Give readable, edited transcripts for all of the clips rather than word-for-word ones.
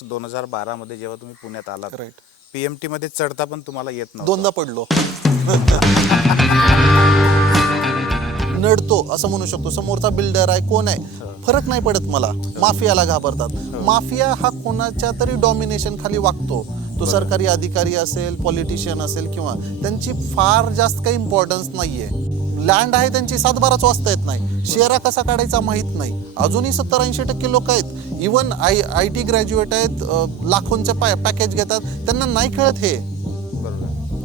2012 मध्ये जेव्हा तुम्ही पुण्यात आलात, राईट. पीएमटी मध्ये चढता पण तुम्हाला येत नव्हतं. दोनदा पडलो. नडतो असं म्हणू शकतो. समोरचा बिल्डर आहे, कोण आहे, फरक नाही पडत मला. माफियाला घाबरतात. माफिया हा कोणाच्या तरी डॉमिनेशन खाली वागतो. तो सरकारी अधिकारी असेल, पॉलिटिशियन असेल, किंवा त्यांची फार जास्त काही इम्पॉर्टन्स नाहीये. लँड आहे त्यांची, 7-12 वाजता येत नाही. शेअरा कसा काढायचा माहीत नाही. अजूनही 70-80% लोक आहेत, इवन आय टी ग्रॅज्युएट आहेत, लाखोंचे पॅकेज घेतात, त्यांना नाही कळत हे.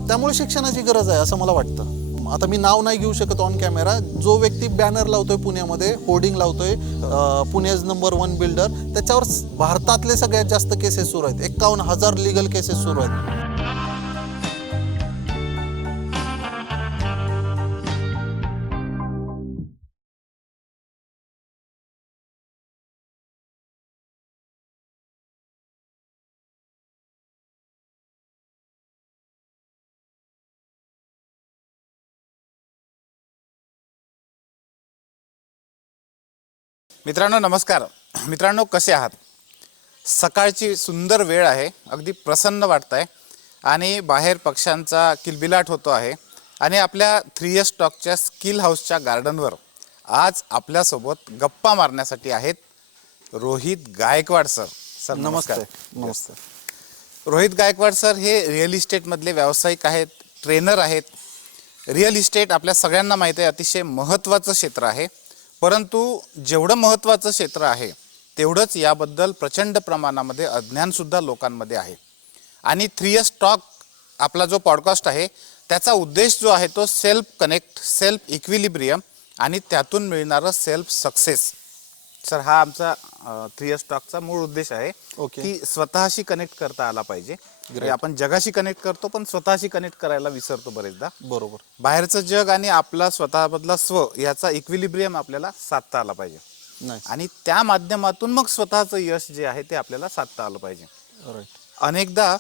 त्यामुळे शिक्षणाची गरज आहे असं मला वाटतं. आता मी नाव नाही घेऊ शकत ऑन कॅमेरा. जो व्यक्ती बॅनर लावतोय पुण्यामध्ये, होर्डिंग लावतोय, पुण्याज नंबर 1 बिल्डर, त्याच्यावर भारतातले सगळ्यात जास्त केसेस सुरू आहेत. 51,000 लिगल केसेस सुरू आहेत. मित्रांनो नमस्कार. मित्रांनो कसे आहात? सकाळची सुंदर वेळ आहे, अगदी प्रसन्न वाटत आहे आणि बाहेर पक्ष्यांचा किलबिलाट होतो आहे. आणि आपल्या 3S स्टॉकच्या स्किल हाऊसच्या गार्डनवर आज आपल्यासोबत गप्पा मारण्यासाठी आहेत रोहित गायकवाड सर. सर नमस्कार. नमस्ते. रोहित गायकवाड सर हे रिअल इस्टेटमधले व्यावसायिक आहेत, ट्रेनर आहेत. रिअल इस्टेट आपल्या सगळ्यांना माहीत आहे, अतिशय महत्त्वाचं क्षेत्र आहे. परंतु जेवढं महत्त्वाचं क्षेत्र आहे तेवढंच याबद्दल प्रचंड प्रमाणामध्ये अज्ञानसुद्धा लोकांमध्ये आहे. आणि 3S स्टॉक आपला जो पॉडकास्ट आहे त्याचा उद्देश जो आहे तो सेल्फ कनेक्ट, सेल्फ इक्विलिब्रियम आणि त्यातून मिळणारं सेल्फ सक्सेस. सर हा आमचा 3S स्टॉकचा मूळ उद्देश आहे की स्वतःशी कनेक्ट करता आला पाहिजे. आपण जगाशी कनेक्ट करतो पण स्वतःशी कनेक्ट करायला विसरतो बरेचदा. बरोबर. बाहेरचं जग आणि आपला स्वतःमधला स्व याचा इक्विलिब्रियम आपल्याला साधता आला पाहिजे. आणि त्या माध्यमातून मग स्वतःचं यश जे आहे ते आपल्याला साधता आलं पाहिजे. अनेकदा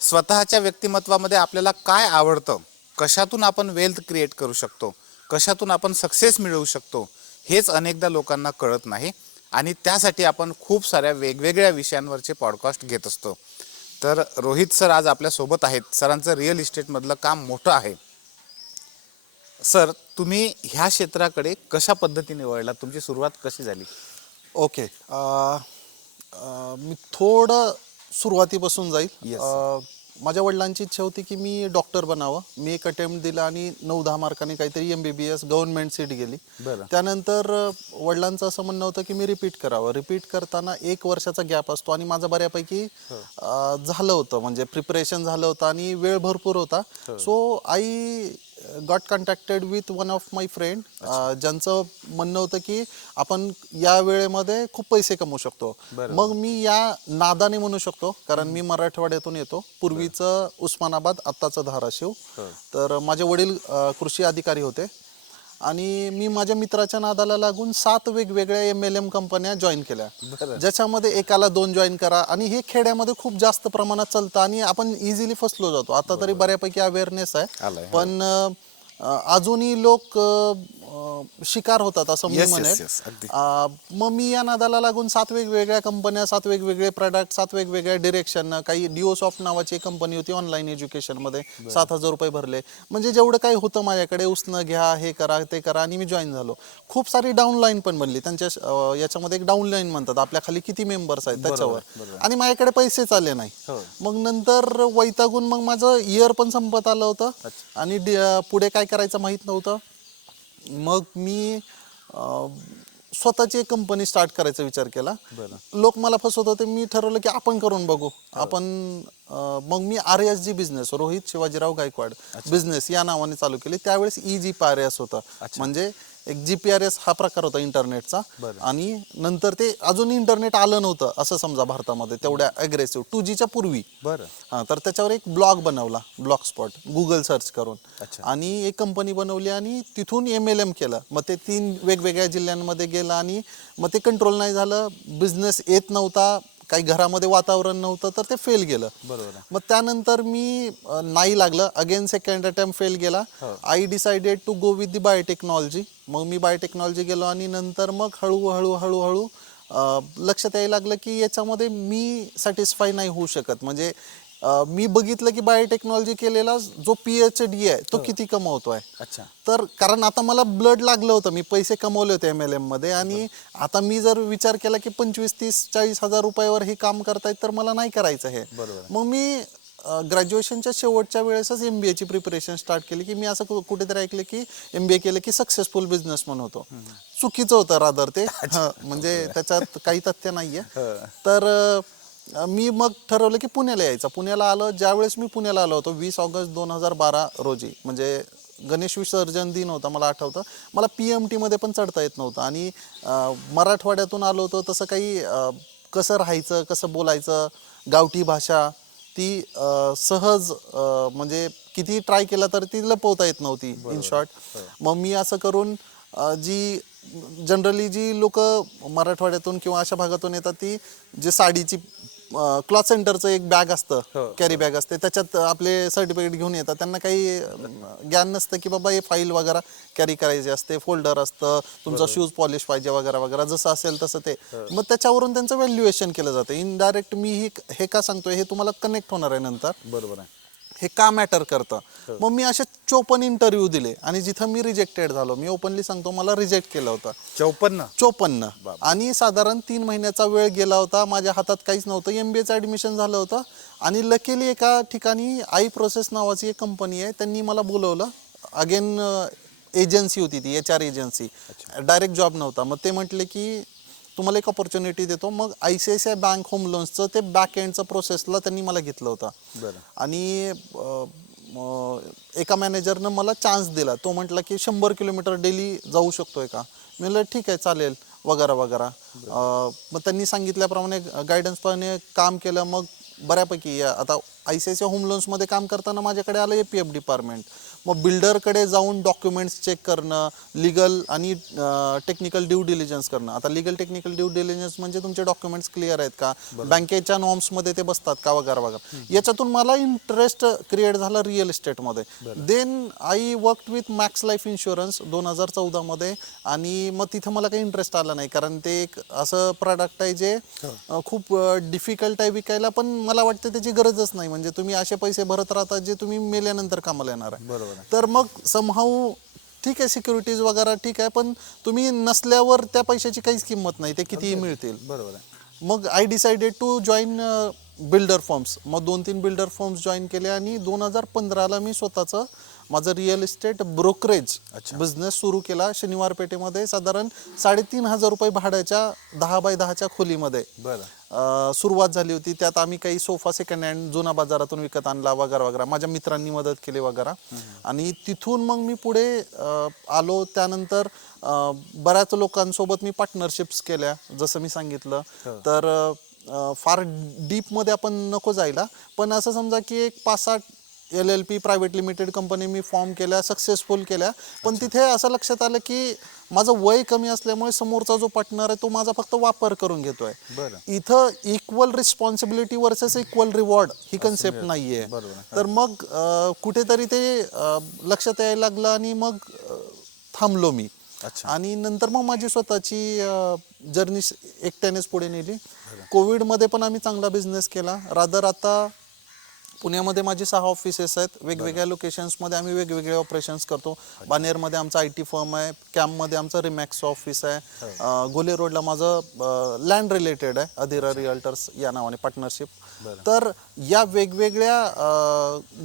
स्वतःच्या व्यक्तिमत्वामध्ये आपल्याला काय आवडतं, कशातून आपण वेल्थ क्रिएट करू शकतो, कशातून आपण सक्सेस मिळवू शकतो, हेच अनेकदा लोकांना कळत नाही. आणि त्यासाठी आपण खूप साऱ्या वेगवेगळ्या विषयांवरचे पॉडकास्ट घेत असतो. तर रोहित सर आज आपल्यासोबत आहेत. सरांचं रिअल इस्टेटमधलं काम मोठं आहे. सर तुम्ही ह्या क्षेत्राकडे कशा पद्धतीने वळलात, तुमची सुरुवात कशी झाली? ओके. मी थोडं सुरुवातीपासून जाईल. माझ्या वडिलांची इच्छा होती की मी डॉक्टर बनावं. मी एक अटेम्प्ट दिला आणि 9-10 मार्कांनी काहीतरी MBBS गव्हर्नमेंट सीट गेली. त्यानंतर वडिलांचं असं म्हणणं होतं की मी रिपीट करावं. रिपीट करताना 1 वर्षाचा गॅप असतो आणि माझं बऱ्यापैकी झालं होतं, म्हणजे प्रिपरेशन झालं होतं आणि वेळ भरपूर होता. So I got contacted with one of my friend, ज्यांचं म्हणणं होतं की आपण या वेळेमध्ये खूप पैसे कमवू शकतो. मग मी या नादाने म्हणू शकतो, कारण मी मराठवाड्यातून येतो. पूर्वीचं उस्मानाबाद, आत्ताचं धाराशिव. तर माझे वडील कृषी अधिकारी होते आणि मी माझ्या मित्राच्या नादाला लागून 7 वेगवेगळ्या MLM कंपन्या जॉईन केल्या, ज्याच्यामध्ये एकाला 2 जॉईन करा. आणि हे खेड्यामध्ये खूप जास्त प्रमाणात चालतं आणि आपण इझिली फसलो जातो. आता तरी बऱ्यापैकी अवेअरनेस आहे, पण अजूनही लोक शिकार होतात असं मी म्हणेन. मग मी या नादाला लागून 7 वेगवेगळ्या कंपन्या, 7 वेगवेगळे प्रोडक्ट, 7 वेगवेगळ्या डिरेक्शन. काही डिओसॉफ्ट नावाची एक कंपनी होती ऑनलाईन एज्युकेशनमध्ये, 7,000 रुपये भरले. म्हणजे जेवढं काही होतं माझ्याकडे, उसनं घ्या, हे करा ते करा, आणि मी जॉईन झालो. खूप सारी डाऊनलाईन पण बनली. त्यांच्या याच्यामध्ये एक डाऊनलाईन म्हणतात, आपल्या खाली किती मेंबर्स आहेत त्याच्यावर. आणि माझ्याकडे पैसेच आले नाही. मग नंतर वैतागून मग माझं इयर पण संपत आलं होतं आणि पुढे काय करायचं माहीत नव्हतं. मग मी स्वतःची एक कंपनी स्टार्ट करायचा विचार केला. लोक मला फसवत होते. मी ठरवलं की आपण करून बघू. मग मी RSG business, Rohit Shivajirao Gaikwad business या नावाने चालू केली. त्यावेळेस eGPRS होता, म्हणजे एक GPRS हा प्रकार होता इंटरनेटचा. आणि नंतर ते अजून इंटरनेट आलं नव्हतं असं समजा भारतामध्ये, तेवढ्या अग्रेसिव्ह 2Gच्या पूर्वी. तर त्याच्यावर एक ब्लॉग बनवला, ब्लॉग स्पॉट, गुगल सर्च करून. आणि एक कंपनी बनवली आणि तिथून MLM केलं. मग ते 3 वेगवेगळ्या जिल्ह्यांमध्ये गेलं आणि मग ते कंट्रोल नाही झालं. बिझनेस येत नव्हता, काही घरामध्ये वातावरण नव्हतं, तर ते फेल गेलं. मग त्यानंतर मी नाही लागलं. अगेन सेकंड अटेम्प्ट फेल गेला. I decided to go with the biotechnology. मग मी बायोटेक्नॉलॉजी गेलो आणि नंतर मग हळूहळू लक्षात यायला लागलं की याच्यामध्ये मी सॅटिस्फाय नाही होऊ शकत. म्हणजे मी बघितलं की बायोटेक्नॉलॉजी केलेला जो PhD आहे तो किती कमवतोय. अच्छा. तर कारण आता मला ब्लड लागलं होतं, मी पैसे कमवले होते MLM मध्ये, आणि आता मी जर विचार केला की 25, 30, 40 हजार रुपयावर हे काम करतायत तर मला नाही करायचं हे. मग मी ग्रॅज्युएशनच्या शेवटच्या वेळेसच MBA ची प्रिपरेशन स्टार्ट केली. की मी असं कुठेतरी ऐकलं की MBA केलं की सक्सेसफुल बिझनेसमॅन होतो. चुकीचं होतं रादर ते. म्हणजे त्याच्यात काही तथ्य नाहीये. तर मी मग ठरवलं की पुण्याला यायचं. पुण्याला आलो. ज्यावेळेस मी पुण्याला आलो होतो 20 ऑगस्ट 2012 रोजी, म्हणजे गणेश विसर्जन दिन होता मला आठवतं. मला PMT मध्ये पण चढता येत नव्हतं, आणि मराठवाड्यातून आलो होतो. तसं काही कसं राहायचं, कसं बोलायचं, गावठी भाषा ती सहज म्हणजे किती ट्राय केला तर ती लपवता येत नव्हती इन शॉर्ट. मग मी असं करून जी जनरली जी लोक मराठवाड्यातून किंवा अशा भागातून येतात ती जे साडीची क्लॉथ सेंटरचं एक बॅग असतं, कॅरी बॅग असते, त्याच्यात आपले सर्टिफिकेट घेऊन येतात. त्यांना काही ज्ञान नसतं की बाबा हे फाईल वगैरे कॅरी करायची असते, फोल्डर असतं, तुमचा शूज पॉलिश पाहिजे वगैरे वगैरे, जसं असेल तसं ते. मग त्याच्यावरून त्यांचं व्हॅल्युएशन केलं जातं. इनडायरेक्ट मी हे का सांगतोय हे तुम्हाला कनेक्ट होणार आहे नंतर. बरोबर आहे. हे का मॅटर करतं. मग मी असे 54 इंटरव्ह्यू दिले आणि जिथं मी रिजेक्टेड झालो, मी ओपनली सांगतो, मला रिजेक्ट केलं होतं 54. आणि साधारण 3 महिन्याचा वेळ गेला होता. माझ्या हातात काहीच नव्हतं. MBAचं ॲडमिशन झालं होतं, आणि लकीली एका ठिकाणी आई प्रोसेस नावाची एक कंपनी आहे, त्यांनी मला बोलवलं. अगेन एजन्सी होती ती, HR एजन्सी, डायरेक्ट जॉब नव्हता. मग ते म्हटले की तुम्हाला एक ऑपॉर्च्युनिटी देतो. मग ICICI बँक होम लोन्सचं ते बॅक एंडचं प्रोसेसला त्यांनी मला घेतलं होतं. आणि एका मॅनेजरनं मला चान्स दिला. तो म्हटला की 100 किलोमीटर डेली जाऊ शकतोय का. मी म्हटलं ठीक आहे चालेल वगैरे वगैरे. मग त्यांनी सांगितल्याप्रमाणे गायडन्सप्रमाणे काम केलं. मग बऱ्यापैकी आता ICICI होम लोन्समध्ये काम करताना माझ्याकडे आलं APF डिपार्टमेंट. मग बिल्डरकडे जाऊन डॉक्युमेंट्स चेक करणं, लिगल आणि टेक्निकल ड्यू डिलिजन्स करणं. आता लिगल टेक्निकल ड्यू डिलिजन्स म्हणजे तुमचे डॉक्युमेंट्स क्लिअर आहेत का, बँकेच्या नॉर्म्समध्ये ते बसतात का वगैरे वगैरे. याच्यातून मला इंटरेस्ट क्रिएट झाला रिअल इस्टेटमध्ये. Then I work with Max Life Insurance 2014 मध्ये. आणि मग तिथं मला काही इंटरेस्ट आला नाही, कारण ते एक असं प्रोडक्ट आहे जे खूप डिफिकल्ट आहे विकायला, पण मला वाटतं त्याची गरजच नाही. म्हणजे तुम्ही असे पैसे भरत राहता जे तुम्ही मेल्यानंतर कामाला येणार आहे. तर मग समहाऊ ठीक आहे, सिक्युरिटीज वगैरे ठीक आहे, पण तुम्ही नसल्यावर त्या पैशाची काहीच किंमत नाही, ते कितीही मिळतील. बरोबर आहे. मग I decided to join builder firms. मग 2-3 बिल्डर फर्म्स जॉईन केले, आणि 2015ला मी स्वतःचं माझं रिअल इस्टेट ब्रोकरेज बिझनेस सुरू केला. शनिवार पेठेमध्ये साधारण 3,500 रुपये भाड्याच्या 10 बाय 10च्या खोलीमध्ये सुरुवात झाली होती. त्यात आम्ही काही सोफा सेकंड हँड जुना बाजारातून विकत आणला वगैरे वगैरे. माझ्या मित्रांनी मदत केली वगैरे. आणि तिथून मग मी पुढे आलो. त्यानंतर बऱ्याच लोकांसोबत मी पार्टनरशिप्स केल्या, जसं मी सांगितलं. तर फार डीपमध्ये आपण नको जायला, पण असं समजा की एक 5-6 LLP प्रायव्हेट लिमिटेड कंपनी मी फॉर्म केल्या, सक्सेसफुल केल्या. पण तिथे असं लक्षात आलं की माझं वय कमी असल्यामुळे समोरचा जो पार्टनर आहे तो माझा फक्त वापर करून घेतोय. इथं equal responsibility versus equal reward ही कन्सेप्ट नाहीये. तर मग कुठेतरी ते लक्षात यायला लागलं, आणि मग थांबलो मी. आणि नंतर मग माझी स्वतःची जर्नी एकट्यानेच पुढे नेली. कोविडमध्ये पण आम्ही चांगला बिझनेस केला. रादर आता पुण्यामध्ये माझी 6 ऑफिसेस आहेत. वेगवेगळ्या लोकेशन्समध्ये आम्ही वेगवेगळे ऑपरेशन्स करतो. बानेरमध्ये आमचा IT फर्म आहे, कॅम्पमध्ये आमचं रिमॅक्स ऑफिस आहे, गोले रोडला माझं लँड रिलेटेड आहे, अधिरा रिअल्टर्स या नावाने पार्टनरशिप. तर या वेगवेगळ्या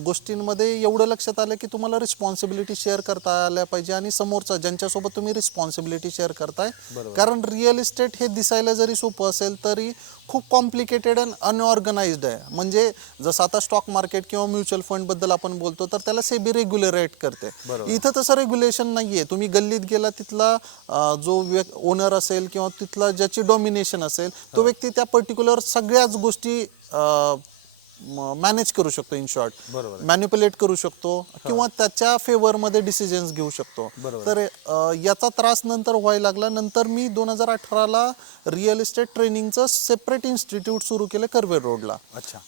गोष्टींमध्ये एवढं लक्षात आलं की तुम्हाला रिस्पॉन्सिबिलिटी शेअर करता आल्या पाहिजे, आणि समोरचा ज्यांच्यासोबत तुम्ही रिस्पॉन्सिबिलिटी शेअर करताय. कारण रिअल इस्टेट हे दिसायला जरी सोपं असेल तरी खूप कॉम्प्लिकेटेड अँड अनऑर्गनाइज्ड आहे. म्हणजे जसं आता स्टॉक मार्केट किंवा म्युच्युअल फंड बद्दल आपण बोलतो तर त्याला सेबी रेग्युलेट करते. इथं तसं रेग्युलेशन नाहीये. तुम्ही गल्लीत गेला, तिथला जो ओनर असेल किंवा तिथला ज्याची डॉमिनेशन असेल तो व्यक्ती त्या पर्टिक्युलर सगळ्याच गोष्टी मॅनेज करू शकतो. इन शॉर्ट मॅन्युप्युलेट करू शकतो किंवा त्याच्या फेवरमध्ये डिसिजन्स घेऊ शकतो. तर याचा त्रास नंतर व्हायला लागला. नंतर मी 2018ला रिअल इस्टेट ट्रेनिंगचं सेपरेट इन्स्टिट्यूट सुरू केलं कर्वे रोडला.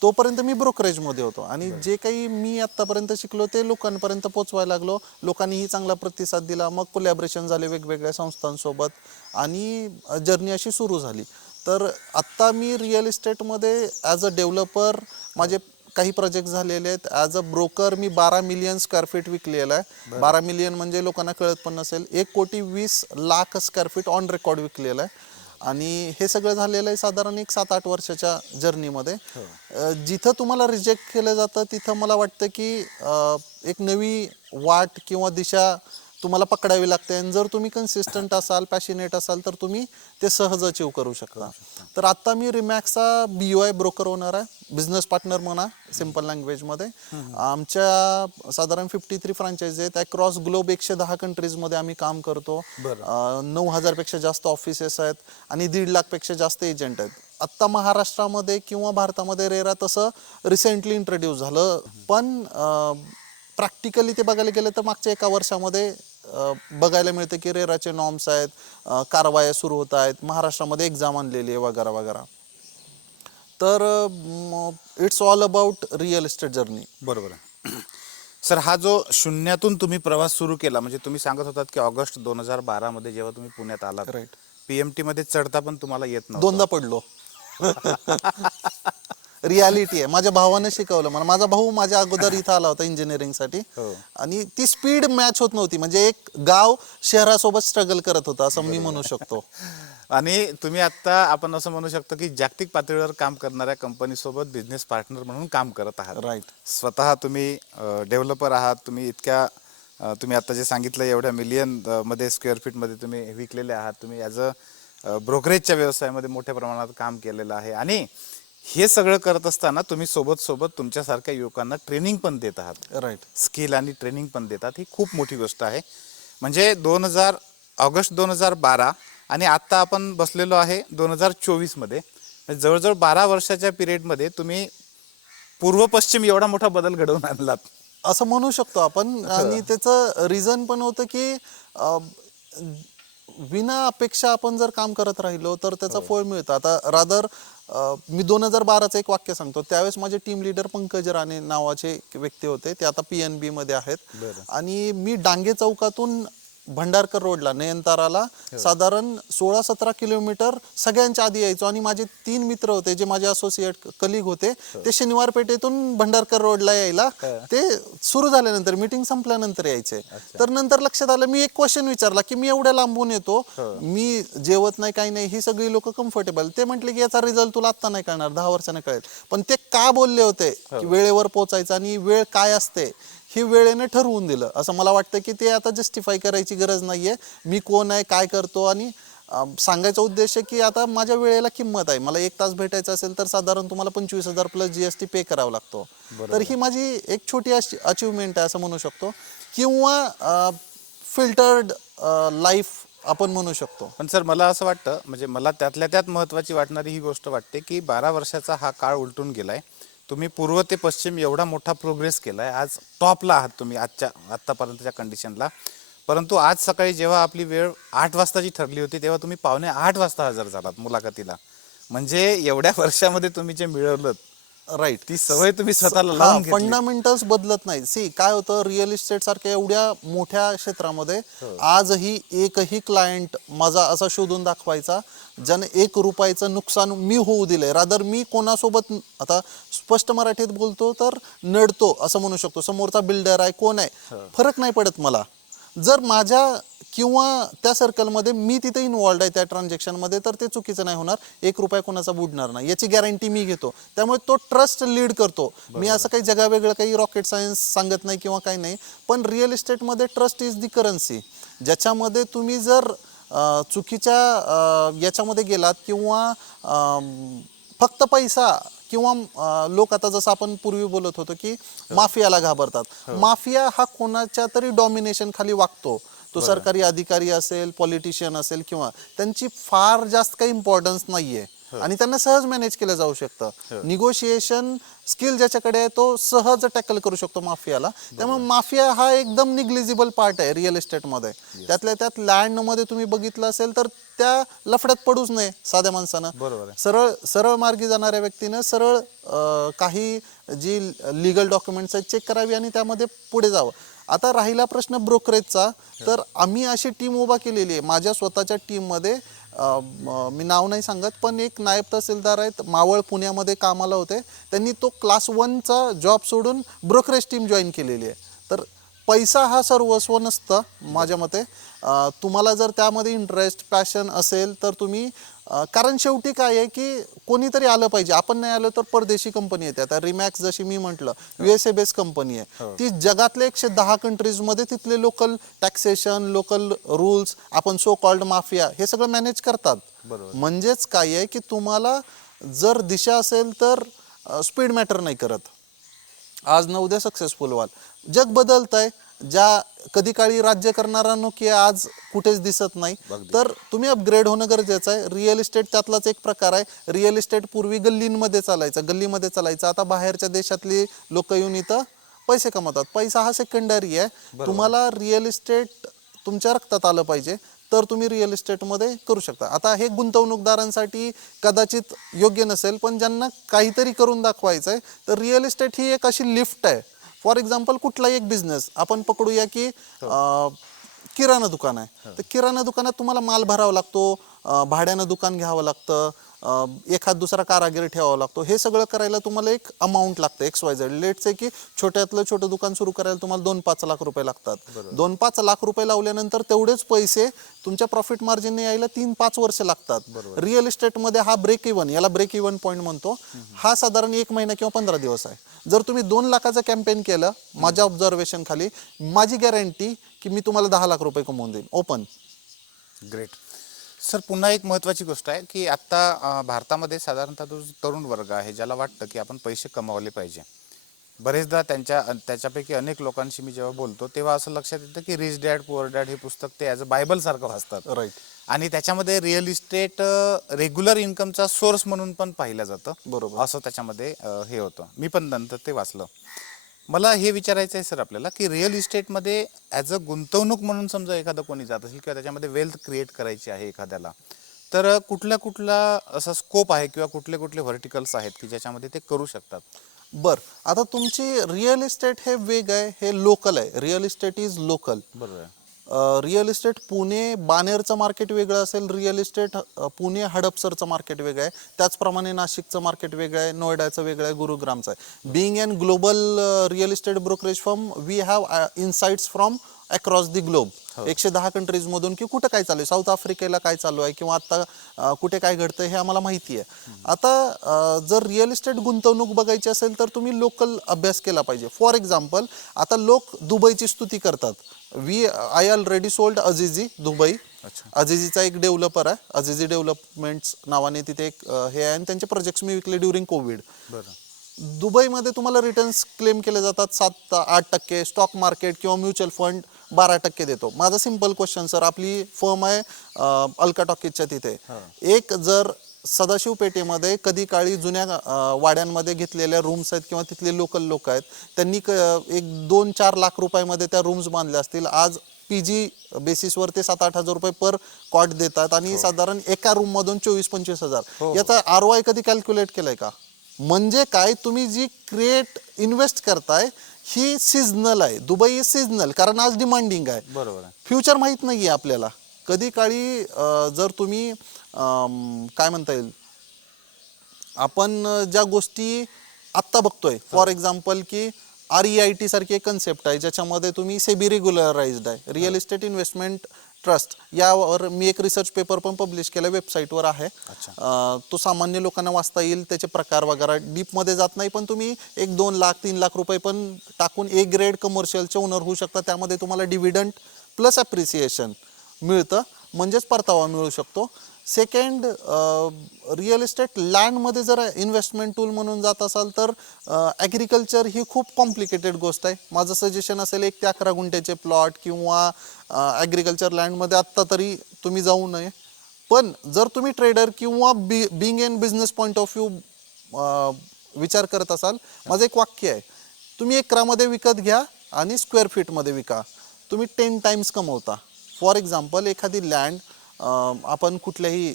तोपर्यंत मी ब्रोकरेजमध्ये होतो, आणि जे काही मी आतापर्यंत शिकलो ते लोकांपर्यंत पोहोचवायला लागलो. लोकांनीही चांगला प्रतिसाद दिला. मग कोलॅबरेशन झाले वेगवेगळ्या संस्थांसोबत, आणि जर्नी अशी सुरू झाली. तर आत्ता मी रिअल इस्टेटमध्ये ॲज अ डेव्हलपर माझे काही प्रोजेक्ट झालेले आहेत. ॲज अ ब्रोकर मी 12 मिलियन स्क्वेअर फीट विकलेलं आहे. 12 मिलियन म्हणजे लोकांना कळत पण नसेल, 1,20,00,000 स्क्वेअर फीट ऑन रेकॉर्ड विकलेलं आहे. आणि हे सगळं झालेलं आहे साधारण एक 7-8 वर्षाच्या जर्नीमध्ये. जिथं तुम्हाला रिजेक्ट केलं जातं तिथं मला वाटतं की एक नवी वाट किंवा दिशा तुम्हाला पकडावी लागते. आणि जर तुम्ही कन्सिस्टंट असाल, पॅशनेट असाल, तर तुम्ही ते सहज अचीव करू शकता. तर आत्ता मी रिमॅक्सचा BOI ब्रोकर ओनर आहे, बिझनेस पार्टनर म्हणा सिम्पल लँग्वेजमध्ये. आमच्या साधारण 53 फ्रँचायझी आहेत अक्रॉस ग्लोब. 110 कंट्रीजमध्ये आम्ही काम करतो. 9,000 पेक्षा जास्त ऑफिसेस आहेत आणि 1.5 लाख पेक्षा जास्त एजंट आहेत. आत्ता महाराष्ट्रामध्ये किंवा भारतामध्ये रेरा तसं रिसेंटली इंट्रोड्यूस झालं, पण प्रॅक्टिकली ते बघायला गेलं तर मागच्या 1 वर्षामध्ये बघायला मिळतं की रेराचे नॉर्म्स आहेत, कारवाया सुरू होत आहेत, महाराष्ट्रामध्ये एक्झाम आणलेली आहे वगैरे वगैरे. तर it's all about real estate journey. बरोबर आहे. सर, हा जो शून्यातून तुम्ही प्रवास सुरू केला, म्हणजे तुम्ही सांगत होतात की ऑगस्ट 2012 मध्ये जेव्हा तुम्ही पुण्यात आलात, राईट, PMT मध्ये चढता पण तुम्हाला येत नव्हतं. 2दा पडलो. रियालिटी आहे. माझ्या भावाने शिकवलं मला. माझा भाऊ माझ्या अगोदर इथं आला होता इंजिनिअरिंगसाठी आणि ती स्पीड मॅच होत नव्हती. म्हणजे एक गाव शहरासोबत स्ट्रगल करत होता असं मी म्हणू शकतो. आणि तुम्ही आता आपण असं म्हणू शकतो की जागतिक पातळीवर काम करणाऱ्या कंपनीसोबत बिझनेस पार्टनर म्हणून काम करत आहात. राईट. स्वतः तुम्ही डेव्हलपर आहात. तुम्ही तुम्ही आता जे सांगितलं एवढ्या मिलियन मध्ये स्क्वेअर फीट मध्ये तुम्ही विकलेले आहात. तुम्ही ॲज अ ब्रोकरेजच्या व्यवसायामध्ये मोठ्या प्रमाणात काम केलेलं आहे. आणि हे सगळं करत असताना तुम्ही सोबत तुमच्यासारख्या युवकांना ट्रेनिंग पण देत आहात. राईट. स्किल आणि ट्रेनिंग पण देतात. ही खूप मोठी गोष्ट आहे. म्हणजे ऑगस्ट 2012 आणि आता आपण बसलेलो आहे 2024 मध्ये. जवळजवळ 12 वर्षाच्या पिरियडमध्ये तुम्ही पूर्व पश्चिम एवढा मोठा बदल घडवून आणलात असं म्हणू शकतो आपण. आणि त्याचं रिझन पण होतं की विना अपेक्षा आपण जर काम करत राहिलो तर त्याचं फळ मिळतं. आता रादर मी 2012चं एक वाक्य सांगतो. त्यावेळेस माझे टीम लीडर पंकज राणे नावाचे व्यक्ती होते. ते आता PNB मध्ये आहेत. आणि मी डांगे चौकातून भंडारकर रोडला नयनताराला साधारण 16-17 किलोमीटर सगळ्यांच्या आधी यायचो. आणि माझे 3 मित्र होते जे माझे असोसिएट कलिग होते. ते शनिवार पेठेतून भंडारकर रोडला यायला ते सुरू झाल्यानंतर मीटिंग संपल्यानंतर यायचे. तर नंतर लक्षात आलं, मी एक क्वेश्चन विचारला की मी एवढ्या लांबून येतो, मी जेवत नाही काही नाही, ही सगळी लोक कम्फर्टेबल. ते म्हटले की याचा रिझल्ट तुला आत्ता नाही कळणार, 10 वर्षाने कळेल. पण ते का बोलले होते की वेळेवर पोहोचायचं आणि वेळ काय असते ही वेळेने ठरवून दिलं. असं मला वाटतं की ते आता जस्टिफाय करायची गरज नाहीये. मी कोण आहे, काय करतो. आणि सांगायचा उद्देश आहे की आता माझ्या वेळेला किंमत आहे. मला 1 तास भेटायचं असेल तर साधारण तुम्हाला 25,000 प्लस GST पे करावा लागतो. तर ही माझी एक छोटी अचिव्हमेंट आहे असं म्हणू शकतो. किंवा फिल्टर्ड लाईफ आपण म्हणू शकतो. पण सर, मला असं वाटतं, म्हणजे मला त्यातल्या त्यात महत्त्वाची वाटणारी ही गोष्ट वाटते की 12 वर्षाचा हा काळ उलटून गेलाय. तुम्ही पूर्व ते पश्चिम एवढा मोठा प्रोग्रेस केलाय. आज टॉपला आहात तुम्ही आत्तापर्यंतच्या कंडिशनला. परंतु आज सकाळी जेव्हा आपली वेळ 8 वाजताची ठरली होती तेव्हा तुम्ही 7:45 वाजता हजर झालात मुलाखतीला. म्हणजे एवढ्या वर्षामध्ये तुम्ही जे मिळवलं, राईट, ती सवय तुम्ही स्वतःला लावून घेतली. फंडामेंटल्स बदलत नाही. सी काय होतं, रिअल इस्टेट सारख्या एवढ्या मोठ्या क्षेत्रामध्ये आजही एकही क्लायंट माझा असा शोधून दाखवायचा ज्याने 1 रुपयाचं नुकसान मी होऊ दिलंय. रादर मी कोणासोबत, आता स्पष्ट मराठीत बोलतो तर नडतो असं म्हणू शकतो. समोरचा बिल्डर आहे, कोण आहे, फरक नाही पडत मला. जर माझ्या किंवा त्या सर्कलमध्ये मी तिथे इन्वॉल्ड आहे त्या ट्रान्झॅक्शनमध्ये, तर ते चुकीचं नाही होणार. 1 रुपया कोणाचा बुडणार नाही याची गॅरंटी मी घेतो. त्यामुळे तो ट्रस्ट लीड करतो. मी असं काही जगावेगळं काही रॉकेट सायन्स सांगत नाही किंवा काही नाही. पण रिअल इस्टेटमध्ये ट्रस्ट इज दी करन्सी. ज्याच्यामध्ये तुम्ही जर चुकीच्या याच्यामध्ये गेलात किंवा फक्त पैसा किंवा लोक, आता जसं आपण पूर्वी बोलत होतो की माफियाला घाबरतात. माफिया हा कोणाच्या तरी डॉमिनेशन खाली वागतो. तो सरकारी अधिकारी असेल, पॉलिटिशियन असेल, किंवा त्यांची फार जास्त काही इम्पॉर्टन्स नाहीये आणि त्यांना सहज मॅनेज केलं जाऊ शकतं. निगोशिएशन स्किल ज्याच्याकडे आहे तो सहज टॅकल करू शकतो माफियाला. त्यामुळे माफिया हा एकदम निग्लिजिबल पार्ट आहे रिअल इस्टेटमध्ये. त्यातल्या त्यात लँडमध्ये तुम्ही बघितलं असेल तर त्या लफड्यात पडूच नये साध्या माणसानं. सरळ मार्गी जाणाऱ्या व्यक्तीनं सरळ काही जी लिगल डॉक्युमेंट्स आहेत चेक करावी आणि त्यामध्ये पुढे जावं. आता राहिला प्रश्न ब्रोकरेजचा, तर आम्ही अशी टीम उभा केलेली आहे. माझ्या स्वतःच्या टीममध्ये मी नाव नाही सांगत, पण एक नायब तहसीलदार आहेत, मावळ पुण्यामध्ये कामाला होते. त्यांनी तो क्लास 1चा जॉब सोडून ब्रोकरेज टीम जॉईन केलेली आहे. तर पैसा हा सर्वस्व नसतं माझ्या मते. तुम्हाला जर त्यामध्ये इंटरेस्ट पॅशन असेल तर तुम्ही कारण शेवटी काय आहे की कोणीतरी आलं पाहिजे. आपण नाही आलो तर परदेशी कंपनी येते. आता रिमॅक्स जशी मी म्हटलं USA बेस्ड कंपनी आहे. ती जगातल्या 110 कंट्रीजमध्ये तिथले लोकल टॅक्सेशन, लोकल रूल्स, आपण सो कॉल्ड माफिया हे सगळं मॅनेज करतात. म्हणजेच काय आहे की तुम्हाला जर दिशा असेल तर स्पीड मॅटर नाही करत. आज न उद्या सक्सेसफुल व्हाल. जग बदलत आहे. ज्या कधी काळी राज्य करणारा नोकिया आज कुठेच दिसत नाही. तर तुम्ही अपग्रेड होणं गरजेचं आहे. रिअल इस्टेट त्यातलाच एक प्रकार आहे. रिअल इस्टेट पूर्वी गल्लीमध्ये चालायचं, आता बाहेरच्या देशातली लोक येऊन इथं पैसे कमवतात. पैसा हा सेकंडरी आहे. तुम्हाला रिअल इस्टेट तुमच्या रक्तात आलं पाहिजे तर तुम्ही रिअल इस्टेटमध्ये करू शकता. आता हे गुंतवणूकदारांसाठी कदाचित योग्य नसेल, पण ज्यांना काहीतरी करून दाखवायचं आहे तर रिअल इस्टेट ही एक अशी लिफ्ट आहे. फॉर एक्झाम्पल कुठलाही एक बिझनेस आपण पकडूया की किराणा दुकान आहे. तर किराणा दुकानात तुम्हाला माल भरावा लागतो, भाड्यानं दुकान घ्यावं लागतं, एखाद दुसरा कारागीर ठेवावा लागतो. हे सगळं करायला तुम्हाला एक अमाऊंट लागतं XYZ. लेट्स से की छोट्यातलं छोटं दुकान सुरू करायला तुम्हाला 2-5 लाख रुपये लागतात. 2-5 लाख रुपये लावल्यानंतर तेवढेच पैसे तुमच्या प्रॉफिट मार्जिनने यायला 3-5 वर्ष लागतात. रिअल इस्टेटमध्ये हा ब्रेक इव्हन, याला ब्रेक इव्हन पॉईंट म्हणतो, हा साधारण 1 महिना किंवा 15 दिवस आहे. जर तुम्ही 2 लाखाचं कॅम्पेन केलं माझ्या ऑब्झर्वेशन खाली, माझी गॅरंटी की मी तुम्हाला 10 लाख रुपये कमवून देईन ओपन. Great sir. पुन्हा एक महत्त्वाची गोष्ट आहे की आत्ता भारतामध्ये साधारणतः जो तरुण वर्ग आहे ज्याला वाटतं की आपण पैसे कमावले पाहिजे. बरेचदा त्याच्यापैकी अनेक लोकांशी मी जेव्हा बोलतो तेव्हा असं लक्षात येतं की रिच डॅड पुअर डॅड हे पुस्तक ते ॲज अ बायबल सारखं वाचतात. राईट. आणि त्याच्यामध्ये रिअल इस्टेट रेग्युलर इन्कमचा सोर्स म्हणून पण पाहिलं जातं. बरोबर. असं त्याच्यामध्ये हे होतं. मी पण नंतर ते वाचलं. मला हे विचारायचं आहे सर आपल्याला की रिअल इस्टेटमध्ये ॲज अ गुंतवणूक म्हणून समजा एखादं कोणी जात असेल किंवा त्याच्यामध्ये वेल्थ क्रिएट करायची आहे एखाद्याला, तर कुठला असा स्कोप आहे किंवा कुठले व्हर्टिकल्स आहेत की ज्याच्यामध्ये ते करू शकतात? आता तुमची रिअल इस्टेट हे वेग आहे, हे लोकल आहे. Real estate is local. बरोबर आहे. रिअल इस्टेट पुणे बानेरचं मार्केट वेगळं असेल, रिअल इस्टेट पुणे हडपसरचं मार्केट वेगळं आहे. त्याचप्रमाणे नाशिकचं मार्केट वेगळं आहे, नोएडाचं वेगळं आहे, गुरुग्रामचं आहे. Being an global real estate brokerage firm, we have insights from across the globe. 110 कंट्रीजमधून की कुठं काय चालू आहे, साऊथ आफ्रिकेला काय चालू आहे किंवा आता कुठे काय घडतं हे आम्हाला माहिती आहे. आता जर रिअल इस्टेट गुंतवणूक बघायची असेल तर तुम्ही लोकल अभ्यास केला पाहिजे. फॉर एक्झाम्पल आता लोक दुबईची स्तुती करतात. I already sold Azizi Dubai. अझिझीचा एक डेव्हलपर आहे, अझिझी डेव्हलपमेंट्स नावाने तिथे एक हे आहे आणि त्यांचे प्रोजेक्ट्स मी विकले ड्युरिंग कोविड. दुबईमध्ये तुम्हाला रिटर्न्स क्लेम केले जातात 7-8%. स्टॉक मार्केट किंवा म्युच्युअल फंड 12% देतो. माझा सिंपल क्वेश्चन सर, आपली फर्म आहे अल्का टॉकीजच्या तिथे. एक जर सदाशिव पेठेमध्ये कधी काळी जुन्या वाड्यांमध्ये घेतलेल्या रूम्स आहेत किंवा तिथले लोकल लोक आहेत, त्यांनी एक 2-4 लाख रुपयामध्ये त्या रूम्स बांधल्या असतील. आज PG बेसिसवर ते 7-8 हजार रुपये पर कॉट देतात आणि साधारण एका रूम मधून 24-25 हजार. याचा ROI कधी कॅल्क्युलेट केलाय का? म्हणजे काय, तुम्ही जी इन्व्हेस्ट करताय ही सीझनल आहे. दुबई इज सीझनल, कारण आज डिमांडिंग आहे. बरोबर आहे. फ्युचर माहित नाहीये आपल्याला. कधी काळी जर तुम्ही काय म्हणता येईल, आपण ज्या गोष्टी आत्ता बघतोय, फॉर एक्झाम्पल की REIT सारखी एक कन्सेप्ट आहे ज्याच्यामध्ये तुम्ही सेबी रेग्युलराइज्ड आहे, रिअल इस्टेट इन्व्हेस्टमेंट ट्रस्ट. यावर मी एक रिसर्च पेपर पण पब्लिश केला, वेबसाईटवर आहे. तो सामान्य लोकांना वाचता येईल. त्याचे प्रकार वगैरे डीपमध्ये जात नाही, पण तुम्ही 1-2 लाख 3 लाख रुपये पण टाकून A ग्रेड कमर्शियलचे ओनर होऊ शकता. त्यामध्ये तुम्हाला डिव्हिडंड प्लस अप्रिसिएशन मिळतं, म्हणजेच परतावा मिळू शकतो. सेकंड, रिअल इस्टेट लँडमध्ये जर इन्व्हेस्टमेंट टूल म्हणून जात असाल तर ॲग्रिकल्चर ही खूप कॉम्प्लिकेटेड गोष्ट आहे. माझं सजेशन असेल 1 ते 11 गुंठ्याचे प्लॉट किंवा ॲग्रिकल्चर लँडमध्ये आत्ता तरी तुम्ही जाऊ नये. पण जर तुम्ही ट्रेडर किंवा being in business point of view विचार करत असाल, माझं एक वाक्य आहे, तुम्ही एकरामध्ये विकत घ्या आणि स्क्वेअर फीटमध्ये विका, तुम्ही 10 टाइम्स कमवता. फॉर एक्झाम्पल एखादी लँड आपण कुठल्याही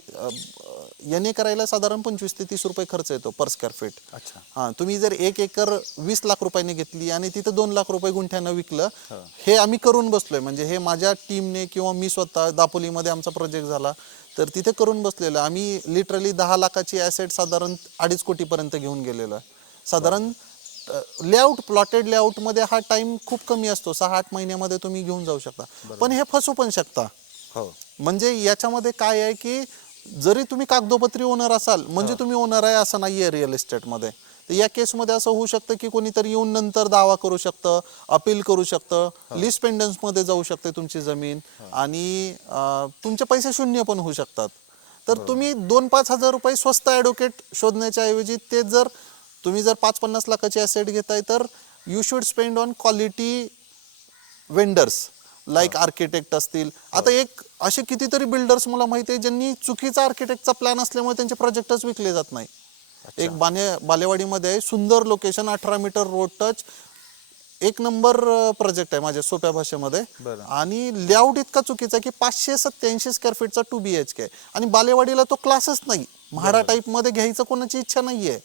याने करायला साधारण 25 ते 30 रुपये खर्च येतो पर स्क्वेअर फीट. अच्छा. हां, तुम्ही जर 1 एकर 20 लाख रुपयाने घेतली आणि तिथं 2 लाख रुपये गुंठ्यानं विकलं, हे आम्ही करून बसलोय. म्हणजे हे माझ्या टीमने किंवा मी स्वतः दापोलीमध्ये आमचा प्रोजेक्ट झाला तर तिथे करून बसलेलो आहे. आम्ही लिटरली 10 लाखाची ॲसेट साधारण 2.5 कोटीपर्यंत घेऊन गेलेलो आहे. साधारण लेआउट प्लॉटेड लेआउटमध्ये हा टाइम खूप कमी असतो, 6-8 महिन्यामध्ये तुम्ही घेऊन जाऊ शकता. पण हे फसू पण शकता. हो. म्हणजे याच्यामध्ये काय आहे की जरी तुम्ही कागदोपत्री ओनर असाल म्हणजे तुम्ही ओनर आहे असं नाहीये रिअल इस्टेटमध्ये. तर या केसमध्ये असं होऊ शकतं की कोणीतरी येऊन नंतर दावा करू शकतं, अपील करू शकतं, लीज पेंडन्समध्ये जाऊ शकते तुमची जमीन आणि तुमचे पैसे शून्य पण होऊ शकतात. तर तुम्ही 2-5 हजार रुपये स्वस्त ॲडव्होकेट शोधण्याच्या ऐवजी ते जर तुम्ही जर 5-50 लाखाची ॲसेट घेताय तर you should spend on quality vendors like architect असतील. आता एक असे कितीतरी बिल्डर्स मला माहिती आहे ज्यांनी चुकीचा आर्किटेक्टचा प्लॅन असल्यामुळे त्यांचे प्रोजेक्टच विकले जात नाही. एक बालेवाडीमध्ये सुंदर लोकेशन, 18 मीटर रोड टच, एक नंबर प्रोजेक्ट आहे माझ्या सोप्या भाषेमध्ये. आणि लेआउट इतका चुकीचा की 587 स्क्वेअर फीटचा 2 BHK आणि बालेवाडीला तो क्लासच नाही. म्हाडा टाईप मध्ये घ्यायचं कोणाची इच्छा नाहीये.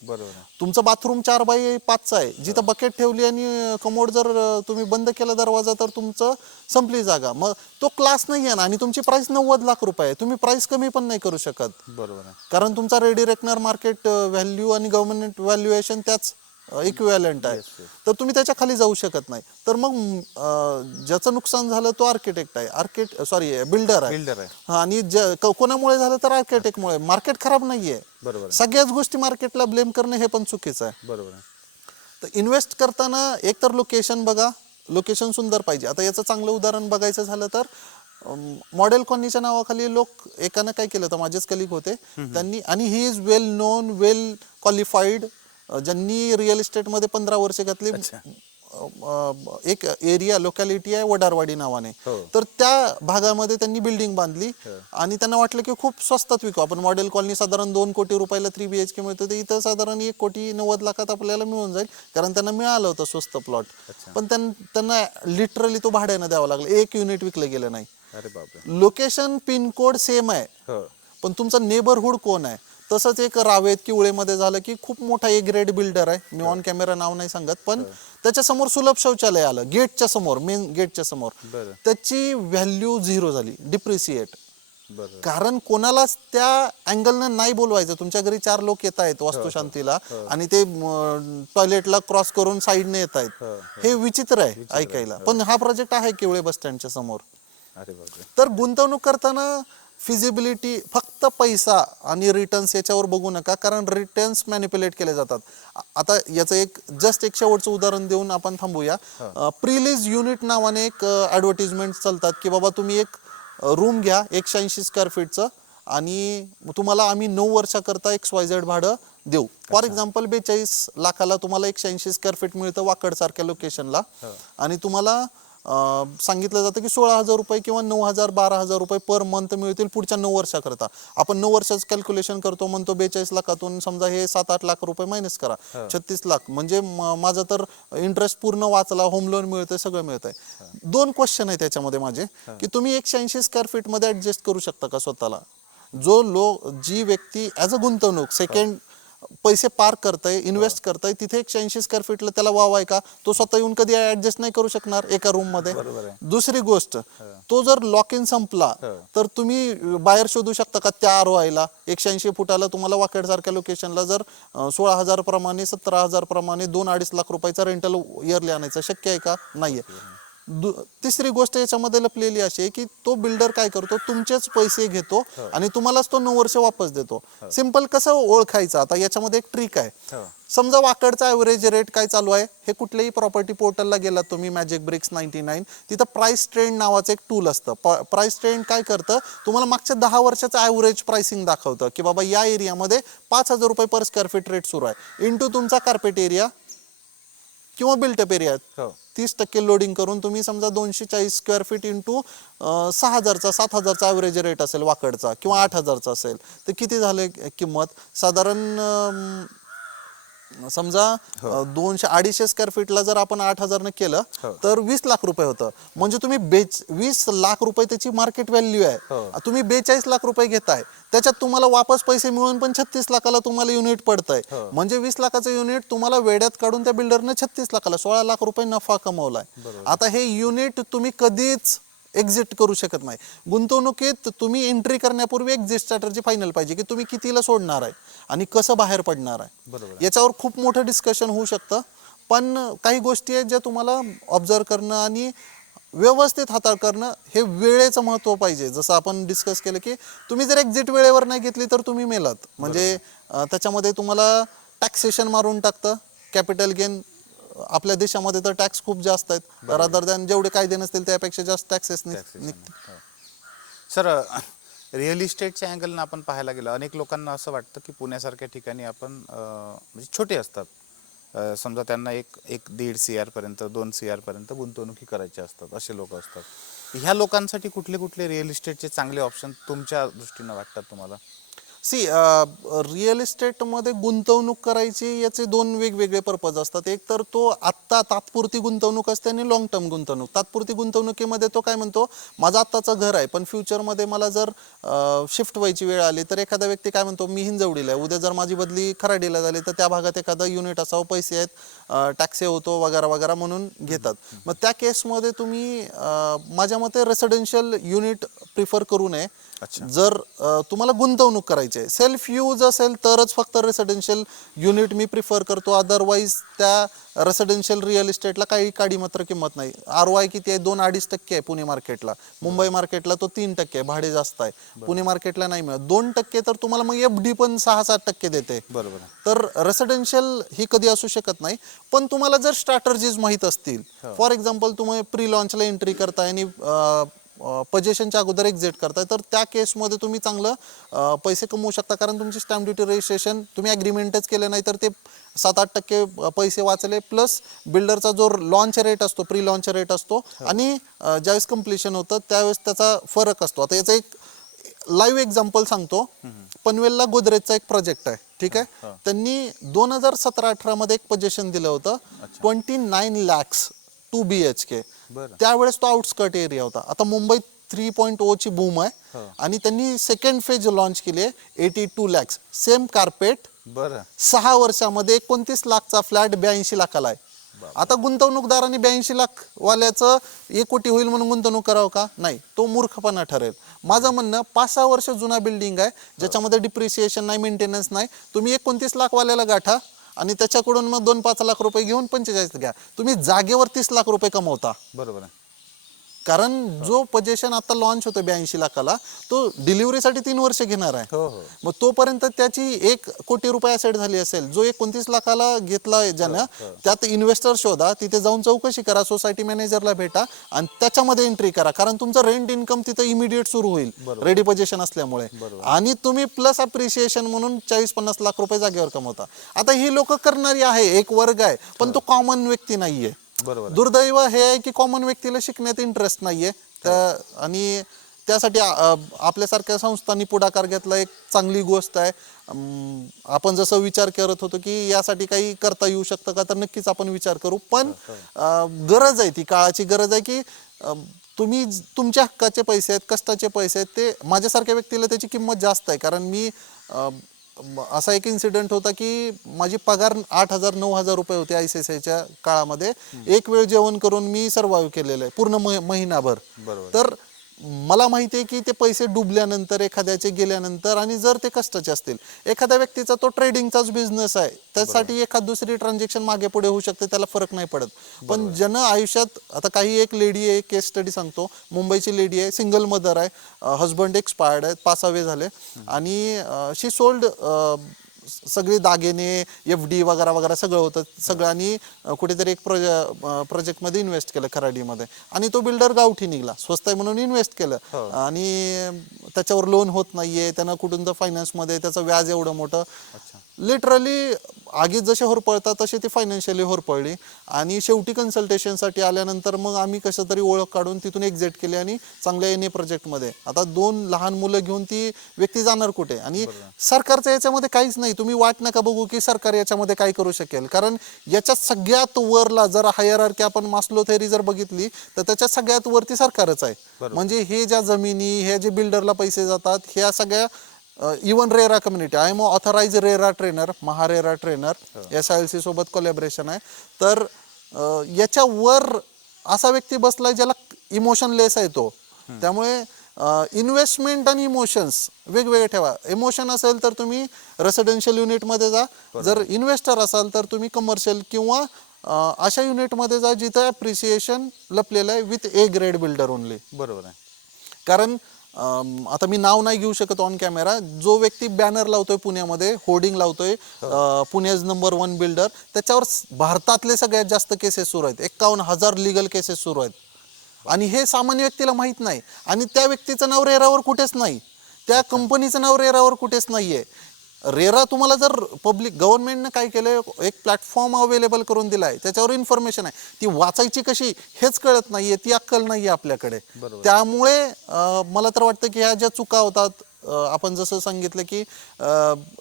तुमचं बाथरूम 4x5 आहे, जिथं बकेट ठेवली आणि कमोड जर तुम्ही बंद केला दरवाजा तर तुमचं संपली जागा. मग तो क्लास नाही आहे ना. आणि तुमची प्राइस 90 लाख रुपये आहे. तुम्ही प्राइस कमी पण नाही करू शकत. बरोबर आहे. कारण तुमचा रेडी रेकनर मार्केट व्हॅल्यू आणि गव्हर्नमेंट व्हॅल्युएशन त्याच इक्विव्हॅलंट आहे. तर तुम्ही त्याच्या खाली जाऊ शकत नाही. तर मग ज्याचं नुकसान झालं तो आर्किटेक्ट आहे, बिल्डर आहे. आणि कोणामुळे झालं तर आर्किटेक्टमुळे. मार्केट खराब नाहीये. बरोबर. सगळ्याच गोष्टी मार्केटला ब्लेम करणं हे पण चुकीचं आहे. बरोबर. तर इन्व्हेस्ट करताना एक तर लोकेशन बघा, लोकेशन सुंदर पाहिजे. आता याचं चांगलं उदाहरण बघायचं झालं तर मॉडेल कॉलनीच्या नावाखाली लोक एकानं काय केलं तर माझेच कलिग होते त्यांनी, आणि he is well non, well qualified, ज्यांनी रिअल इस्टेटमध्ये 15 वर्ष घातली. एक एरिया लोकॅलिटी आहे वडारवाडी नावाने. तर त्या भागामध्ये त्यांनी बिल्डिंग बांधली आणि त्यांना वाटलं की खूप स्वस्तात विकू आपण. मॉडेल कॉलनी साधारण 2 कोटी रुपयाला 3 BHK मिळतं, ते इथं साधारण 1,90,00,000 आपल्याला मिळून जाईल, कारण त्यांना मिळालं होतं स्वस्त प्लॉट. पण त्यांना लिटरली तो भाड्यानं द्यावा लागला. एक युनिट विकलं गेलं नाही. लोकेशन पिनकोड सेम आहे पण तुमचा नेबरहुड कोण आहे. तसंच एक रावेत किवळेमध्ये झालं की खूप मोठा ए ग्रेड बिल्डर आहे, मी ऑन कॅमेरा नाव नाही सांगत, पण त्याच्या समोर सुलभ शौचालय आलं गेटच्या समोर, मेन गेटच्या समोर. त्याची व्हॅल्यू 0 झाली, डिप्रिसिएट. कारण कोणालाच त्या अँगलनं नाही बोलवायचं. तुमच्या घरी 4 लोक येत आहेत वास्तुशांतीला आणि ते टॉयलेटला क्रॉस करून साईडने येत आहेत, हे विचित्र आहे ऐकायला. पण हा प्रोजेक्ट आहे किवळे बस स्टँडच्या समोर. तर गुंतवणूक करताना फिजिबिलिटी, फक्त पैसा आणि रिटर्न्स याच्यावर बघू नका, कारण रिटर्न्स मॅनिप्युलेट केले जातात. आता याचं एक शेवटचं उदाहरण देऊन आपण थांबूया. प्रीलीज युनिट नावाने एक ॲडव्हर्टिजमेंट चालतात की बाबा तुम्ही एक रूम घ्या 180 स्क्वेअर फीटचं आणि तुम्हाला आम्ही 9 वर्षाकरता XYZ भाडं देऊ. फॉर एक्झाम्पल 42 लाखाला तुम्हाला 180 स्क्वेअर फीट मिळतं वाकड सारख्या लोकेशनला, आणि तुम्हाला सांगितलं जातं की 16,000 रुपये किंवा 9,000 12,000 रुपये पर मंथ मिळतील पुढच्या 9 वर्षाकरता. आपण 9 वर्षाचं कॅल्क्युलेशन करतो, म्हणतो 42 लाखातून समजा हे 7-8 लाख रुपये मायनस करा, 36 लाख. म्हणजे माझा तर इंटरेस्ट पूर्ण वाचला, होम लोन मिळतंय, सगळं मिळतंय. 2 क्वेश्चन आहे त्याच्यामध्ये माझे की तुम्ही 180 स्क्वेअर फीट मध्ये ऍडजस्ट करू शकता का स्वतःला. जी व्यक्ती ऍज अ गुंतवणूक सेकंड पैसे पार्क करताय, इन्व्हेस्ट करताय, तिथे 180 स्क्वेअर फीटला त्याला वाव आहे का. तो स्वतः येऊन कधी ऍडजस्ट नाही करू शकणार एका रूम मध्ये. दुसरी गोष्ट, तो जर लॉक इन संपला तर तुम्ही बाहेर शोधू शकता का त्या ROI ला. 180 फुटाला तुम्हाला वाकड सारख्या लोकेशनला जर 16,000 प्रमाणे 17,000 प्रमाणे 2-2.5 लाख रुपयाचा रेंटल इयरली आणायचं शक्य आहे का. नाहीये. तिसरी गोष्ट याच्यामध्ये लपलेली अशी आहे की तो बिल्डर काय करतो, तुमचेच पैसे घेतो आणि तुम्हालाच तो 9 वर्ष वापस देतो. सिंपल कसं ओळखायचं, आता याच्यामध्ये एक ट्रिक आहे. समजा वाकडचा ॲव्हरेज रेट काय चालू आहे, हे कुठल्याही प्रॉपर्टी पोर्टलला गेलात तुम्ही, मॅजिक ब्रिक्स 99, तिथं प्राइस ट्रेंड नावाचं एक टूल असतं. प्राइस ट्रेंड काय करतं, तुम्हाला मागच्या 10 वर्षाचं ॲव्हरेज प्राइसिंग दाखवतं की बाबा या एरियामध्ये 5,000 रुपये पर स्क्वेअर फीट रेट सुरू आहे, इंटू तुमचा कार्पेट एरिया किंवा बिल्टअप एरिया 30% लोडिंग करून तुम्ही समजा 240 स्क्वेअर फीट इंटू 6,000चा 7,000चा ॲव्हरेज रेट असेल वाकडचा किंवा 8,000चा असेल, तर किती झाले किंमत. साधारण समजा 200-250 स्क्वेअर फीटला जर आपण 8,000 केलं तर 20 लाख रुपये होतं. म्हणजे तुम्ही 20 लाख रुपये त्याची मार्केट व्हॅल्यू आहे. तुम्ही 42 लाख रुपये घेताय, त्याच्यात तुम्हाला वापस पैसे मिळून पण 36 लाखाला तुम्हाला युनिट पडतंय. म्हणजे 20 लाखाचं युनिट तुम्हाला वेड्यात काढून त्या बिल्डरने 36 लाखाला 16 लाख रुपये नफा कमवलाय. आता हे युनिट तुम्ही कधीच एक्झिट करू शकत नाही. गुंतवणुकीत तुम्ही एंट्री करण्यापूर्वी एक्झिट स्ट्रॅटर्जी फायनल पाहिजे की तुम्ही कितीला सोडणार आहे आणि कसं बाहेर पडणार आहे. बरोबर. याच्यावर खूप मोठं डिस्कशन होऊ शकतं, पण काही गोष्टी आहेत ज्या तुम्हाला ऑब्झर्व करणं आणि व्यवस्थित हाताळ करणं हे वेळेचं महत्त्व पाहिजे. जसं आपण डिस्कस केलं की तुम्ही जर एक्झिट वेळेवर नाही घेतली तर तुम्ही मेलात. म्हणजे त्याच्यामध्ये तुम्हाला टॅक्सेशन मारून टाकतं. कॅपिटल गेन आपल्या देशामध्ये तर टॅक्स खूप जास्त आहेत, रादर दॅन जेवढे कायदे नसतील त्यापेक्षा जास्त टॅक्सेस निघतील. सर, रिअल इस्टेटच्या अँगलनं आपण पाहायला गेलं, अनेक लोकांना असं वाटतं की पुण्यासारख्या ठिकाणी आपण म्हणजे छोटे असतात, समजा त्यांना एक 1.5 CR पर्यंत 2 CR पर्यंत गुंतवणुकी करायच्या असतात, असे लोक असतात. ह्या लोकांसाठी कुठले कुठले रिअल इस्टेटचे चांगले ऑप्शन तुमच्या दृष्टीनं वाटतात तुम्हाला? रिअल इस्टेटमध्ये गुंतवणूक करायची याचे दोन वेगवेगळे पर्पज असतात. एक तर तो आत्ता तात्पुरती गुंतवणूक असते आणि लॉंग टर्म गुंतवणूक. तात्पुरती गुंतवणुकीमध्ये तो काय म्हणतो, माझं आत्ताचं घर आहे पण फ्युचरमध्ये मला जर शिफ्ट व्हायची वेळ आली तर एखादा व्यक्ती काय म्हणतो, मी हिंजवडीला आहे, उद्या जर माझी बदली खराडीला झाली तर त्या भागात एखादा युनिट असावं, पैसे आहेत, टॅक्स होतो वगैरे वगैरे म्हणून घेतात. मग त्या केसमध्ये तुम्ही माझ्या मते रेसिडेन्शियल युनिट प्रिफर करू नये. जर तुम्हाला गुंतवणूक करायची आहे, सेल्फ यूज असेल तरच फक्त रेसिडेन्शियल युनिट मी प्रिफर करतो. अदरवाईज त्या रेसिडेन्शियल रिअल इस्टेटला काही काडी मात्र किंमत नाही. ROI किती आहे? 2-2.5% आहे पुणे मार्केटला. मुंबई मार्केटला तो 3% आहे, भाडे जास्त आहे. पुणे मार्केटला नाही मिळत. 2% तर तुम्हाला मग FD पण 6-7% देते. बरोबर. तर रेसिडेन्शियल ही कधी असू शकत नाही. पण तुम्हाला जर स्ट्रॅटर्जीज माहीत असतील, फॉर एक्झाम्पल तुम्ही प्री लॉन्चला एंट्री करताय आणि पोझिशनच्या अगोदर एक्झिट करताय, तर त्या केसमध्ये तुम्ही चांगलं पैसे कमवू शकता. कारण तुमची स्टॅम्प ड्युटी रजिस्ट्रेशन तुम्ही ॲग्रीमेंटच केलं नाही तर ते 7-8% पैसे वाचले, प्लस बिल्डरचा जो लॉन्च रेट असतो, प्री लॉन्च रेट असतो आणि ज्यावेळेस कम्प्लिशन होतं त्यावेळेस त्याचा फरक असतो. आता याचं एक लाईव्ह एक्झाम्पल सांगतो. पनवेलला गोदरेजचा एक प्रोजेक्ट आहे, ठीक आहे. त्यांनी 2017-18 मध्ये एक पोझिशन दिलं होतं, 29 lakhs 2 BHK. त्यावेळेस तो आउटस्कर्ट एरिया होता. आता मुंबईत 3.0 ची बूम आहे आणि त्यांनी सेकंड फेज लॉन्च केली आहे, 82 lakhs, सेम कार्पेट. 6 वर्षामध्ये 29 लाखचा फ्लॅट 82 लाखाला आहे. आता गुंतवणूकदारांनी 82 लाख वाल्याचं 1 कोटी होईल म्हणून गुंतवणूक करावं का? नाही, तो मूर्खपणा ठरेल. माझं म्हणणं, 5-6 वर्ष जुना बिल्डिंग आहे ज्याच्यामध्ये डिप्रिसिएशन नाही, मेंटेनन्स नाही. तुम्ही 29 लाख वाल्याला गाठा आणि त्याच्याकडून मग 2-5 लाख रुपये घेऊन 45 घ्या. तुम्ही जागेवर 30 लाख रुपये कमवता. बरोबर आहे. कारण जो पोझिशन आता लॉन्च होतो 82 लाखाला, तो डिलिव्हरीसाठी 3 वर्ष घेणार आहे. मग तोपर्यंत त्याची 1 कोटी रुपये ॲसेट झाली असेल. जो 29 लाखाला घेतला ज्यानं, त्यात इन्व्हेस्टर शोधा, तिथे जाऊन चौकशी करा, सोसायटी मॅनेजरला भेटा आणि त्याच्यामध्ये एंट्री करा. कारण तुमचं रेंट इन्कम तिथे इमिडिएट सुरू होईल रेडी पोझिशन असल्यामुळे. आणि तुम्ही प्लस अप्रिसिएशन म्हणून 40-50 लाख रुपये जागेवर कमवता. आता ही लोक करणारी आहे, एक वर्ग आहे, पण तो कॉमन व्यक्ती नाहीये. दुर्दैव हे आहे की कॉमन व्यक्तीला शिकण्यात इंटरेस्ट नाहीये. आणि त्यासाठी आपल्यासारख्या संस्थांनी पुढाकार घेतला, एक चांगली गोष्ट आहे. आपण जसं विचार करत होतो की यासाठी काही करता येऊ शकतं का, तर नक्कीच आपण विचार करू. पण गरज आहे, ती काळाची गरज आहे की तुम्ही तुमच्या हक्काचे पैसे आहेत, कष्टाचे पैसे आहेत, ते माझ्यासारख्या व्यक्तीला त्याची किंमत जास्त आहे. कारण मी असा एक इन्सिडेंट होता की माझी पगार 8,000-9,000 रुपये होते ICICIच्या काळामध्ये. एक वेळ जेवण करून मी सर्वाइव्ह केलेलं आहे पूर्ण महिनाभर. तर मला माहिती आहे की ते पैसे डुबल्यानंतर, एखाद्याचे गेल्यानंतर, आणि जर ते कष्टाचे असतील, एखाद्या व्यक्तीचा तो ट्रेडिंगचाच बिझनेस आहे, त्यासाठी एखाद दुसरी ट्रान्झॅक्शन मागे पुढे होऊ शकते, त्याला फरक नाही पडत. पण ज्यानं आयुष्यात, आता काही एक लेडी आहे, केस स्टडी सांगतो, मुंबईची लेडी आहे, सिंगल मदर आहे, हजबंड एक्सपायर्ड आहे, 5 झाले, आणि शी सोल्ड सगळे दागिने, FD वगैरे वगैरे सगळं होतं सगळं, आणि कुठेतरी एक प्रोजेक्टमध्ये इन्व्हेस्ट केलं खराडीमध्ये, आणि तो बिल्डर गावठी निघाला, स्वस्त आहे म्हणून इन्व्हेस्ट केलं आणि त्याच्यावर लोन होत नाहीये, त्यानं कुठून तर फायनान्समध्ये, त्याचं व्याज एवढं मोठं. लिटरली आगीत जसे होरपळतात तशी ती फायनान्शियली होरपळली. आणि शेवटी कन्सल्टेशनसाठी आल्यानंतर मग आम्ही कसं तरी ओळख काढून तिथून एक्झिट केली आणि चांगल्या NA प्रोजेक्टमध्ये. आता 2 लहान मुलं घेऊन ती व्यक्ती जाणार कुठे? आणि सरकारचं याच्यामध्ये काहीच नाही. तुम्ही वाट नका बघू की सरकार याच्यामध्ये काय करू शकेल, कारण याच्यात सगळ्यात वरला जर हायरार्की आपण मास्लो थेअरी जर बघितली तर त्याच्यात सगळ्यात वरती सरकारच आहे. म्हणजे हे ज्या जमिनी, हे जे बिल्डरला पैसे जातात, ह्या सगळ्या even RERA community. I am authorize RERA trainer, MahaRERA trainer, SILC सोबत कोलॅबरेशन आहे. तर याच्यावर असा व्यक्ती बसलाय ज्याला इमोशनलेस आहे तो. त्यामुळे इन्व्हेस्टमेंट आणि इमोशन्स वेगवेगळे ठेवा. इमोशन असेल तर तुम्ही रेसिडेन्शियल युनिटमध्ये जा, जर इन्व्हेस्टर असाल तर तुम्ही कमर्शियल किंवा अशा युनिटमध्ये जा जिथं अप्रिसिएशन लपलेलं आहे with A grade builder only. बरोबर आहे. कारण आता मी नाव नाही घेऊ शकत ऑन कॅमेरा, जो व्यक्ती बॅनर लावतोय पुण्यामध्ये, होर्डिंग लावतोय पुण्याज नंबर 1 बिल्डर, त्याच्यावर भारतातले सगळ्यात जास्त केसेस सुरू आहेत. 51,000 लिगल केसेस सुरू आहेत. आणि हे सामान्य व्यक्तीला माहित नाही. आणि त्या व्यक्तीचं नाव रेरावर कुठेच नाही, त्या कंपनीचं नाव रेरावर कुठेच नाहीये. रेरा तुम्हाला जर पब्लिक गव्हर्नमेंटनं काय केलंय, एक प्लॅटफॉर्म अवेलेबल करून दिलाय, त्याच्यावर इन्फॉर्मेशन आहे, ती वाचायची कशी हेच कळत नाहीये, ती अक्कल नाहीये आपल्याकडे. त्यामुळे मला तर वाटतं की ह्या ज्या चुका होतात, आपण जसं सांगितलं की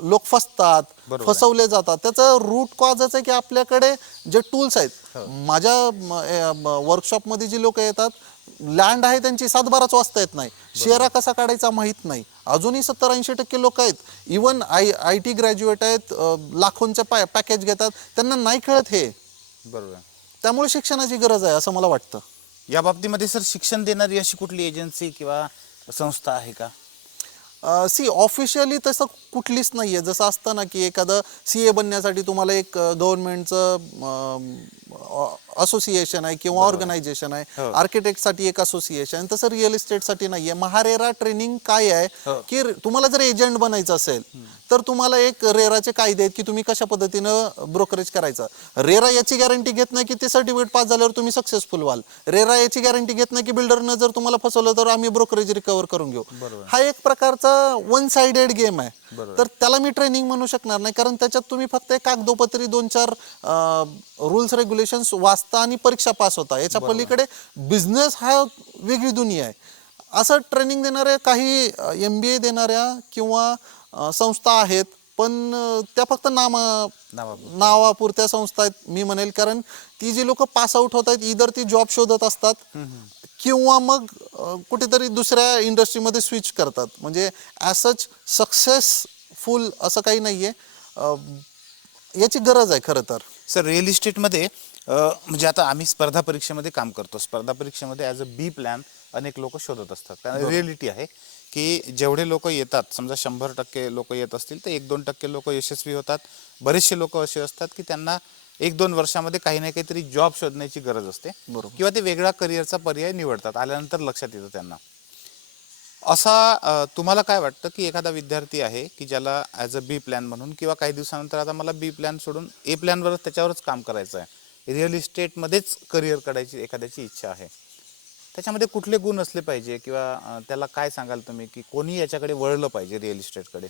लोक फसतात, फसवले जातात, त्याचं रूट कॉजच आहे की आपल्याकडे जे टूल्स आहेत. माझ्या वर्कशॉपमध्ये जी लोक येतात, लँड आहे त्यांची 7-12च वाजता येत नाही, शेअरा कसा काढायचा माहीत नाही. अजूनही 70-80% लोक आहेत, इवन IT ग्रॅज्युएट आहेत, लाखोंचं पॅकेज घेतात, त्यांना नाही कळत हे. बरोबर. त्यामुळे शिक्षणाची गरज आहे असं मला वाटतं. या बाबतीमध्ये सर शिक्षण देणारी अशी कुठली एजन्सी किंवा संस्था आहे का? ऑफिशियली तसं कुठलीच नाही आहे. जसं असतं ना की एखादं CA बनण्यासाठी तुम्हाला एक गव्हर्नमेंटचं असोसिएशन आहे किंवा ऑर्गनायझेशन आहे, आर्किटेक्टसाठी एक असोसिएशन, तसं रिअल इस्टेटसाठी नाही आहे. महारेरा ट्रेनिंग काय आहे की तुम्हाला जर एजंट बनायचं असेल तर तुम्हाला एक रेराचे कायदे आहेत की तुम्ही कशा पद्धतीनं ब्रोकरेज करायचं. रेरा याची गॅरंटी घेत नाही की ते सर्टिफिकेट पास झाल्यावर तुम्ही सक्सेसफुल व्हाल. रेरा याची गॅरंटी घेत नाही की बिल्डरनं जर तुम्हाला फसवलं तर आम्ही ब्रोकरेज रिकव्हर करून घेऊ. हा एक प्रकारचा वन साइडेड गेम आहे. तर त्याला मी ट्रेनिंग म्हणू शकणार नाही, कारण त्याच्यात तुम्ही फक्त एक कागदोपत्री 2-4 रूल्स रेग्युलेशन्स वाचता आणि परीक्षा पास होता. याच्या पलीकडे बिझनेस हा वेगळी दुनिया आहे. असं ट्रेनिंग देणाऱ्या काही MBA देणाऱ्या किंवा संस्था आहेत, पण त्या फक्त नावापुरत्या संस्था आहेत मी म्हणेल. कारण ती जी लोक पास आउट होत आहेत, इधर ती जॉब शोधत असतात किंवा मग कुठेतरी दुसऱ्या इंडस्ट्रीमध्ये स्विच करतात. म्हणजे ॲज सच सक्सेसफुल असं काही नाहीये. याची गरज आहे खरं तर. सर रिअल इस्टेटमध्ये म्हणजे आता आम्ही स्पर्धा परीक्षेमध्ये काम करतो, स्पर्धा परीक्षेमध्ये ॲज अ बी प्लॅन अनेक लोक शोधत असतात. कारण रिअलिटी आहे की जेवढे लोक येतात, समजा 100% लोक येत असतील तर 1-2% लोक यशस्वी होतात. बरेचसे लोक असे असतात की त्यांना 1-2 वर्षामध्ये काही ना काहीतरी जॉब शोधण्याची गरज असते किंवा ते वेगळा करिअरचा पर्याय निवडतात, आल्यानंतर लक्षात येतं त्यांना. असा तुम्हाला काय वाटतं की एखादा विद्यार्थी आहे की ज्याला ॲज अ बी प्लॅन म्हणून किंवा काही दिवसानंतर आता मला बी प्लॅन सोडून ए प्लॅनवरच त्याच्यावरच काम करायचं आहे, रिअल इस्टेटमध्येच करिअर काढायची एखाद्याची इच्छा आहे, त्याच्यामध्ये कुठले गुण असले पाहिजे किंवा त्याला काय सांगाल तुम्ही की कोणी याच्याकडे वळलं पाहिजे रिअल इस्टेटकडे?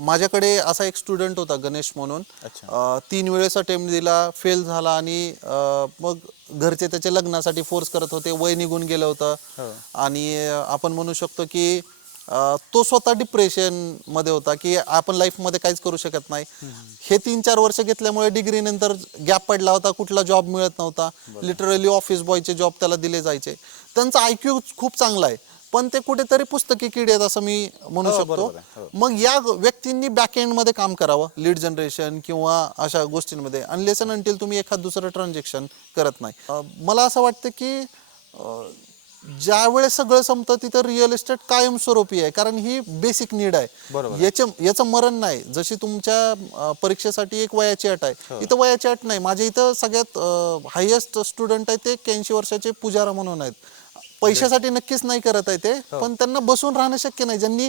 माझ्याकडे असा एक स्टुडंट होता गणेश म्हणून. 3 वेळेस अटेम्प्ट दिला, फेल झाला आणि मग घरचे त्याच्या लग्नासाठी फोर्स करत होते, वय निघून गेलं होतं. आणि आपण म्हणू शकतो की तो स्वतः डिप्रेशन मध्ये होता की आपण लाईफ मध्ये काहीच करू शकत नाही. हे 3-4 वर्ष घेतल्यामुळे डिग्री नंतर गॅप पडला होता, कुठला जॉब मिळत नव्हता. लिटरली ऑफिस बॉयचे जॉब त्याला दिले जायचे. त्यांचा IQ खूप चांगला आहे, पण ते कुठेतरी पुस्तकी किडे आहेत असं मी म्हणू शकतो. मग या व्यक्तींनी बॅकएंड मध्ये काम करावं, लीड जनरेशन किंवा अशा गोष्टींमध्ये, अनलेस अँड अंटिल तुम्ही एखाद दुसरं ट्रान्झॅक्शन करत नाही. मला असं वाटतं की ज्या वेळेस सगळं संपतं तिथं रिअल इस्टेट कायमस्वरूपी आहे, कारण ही बेसिक नीड आहे. याचं मरण नाही. जशी तुमच्या परीक्षेसाठी एक वयाची अट आहे, इथं वयाची अट नाही. माझ्या इथं सगळ्यात हायेस्ट स्टुडंट आहे ते 81 वर्षाचे पुजारा म्हणून आहेत. पैशासाठी नक्कीच नाही करत आहे ते, पण त्यांना बसून राहणं शक्य नाही. ज्यांनी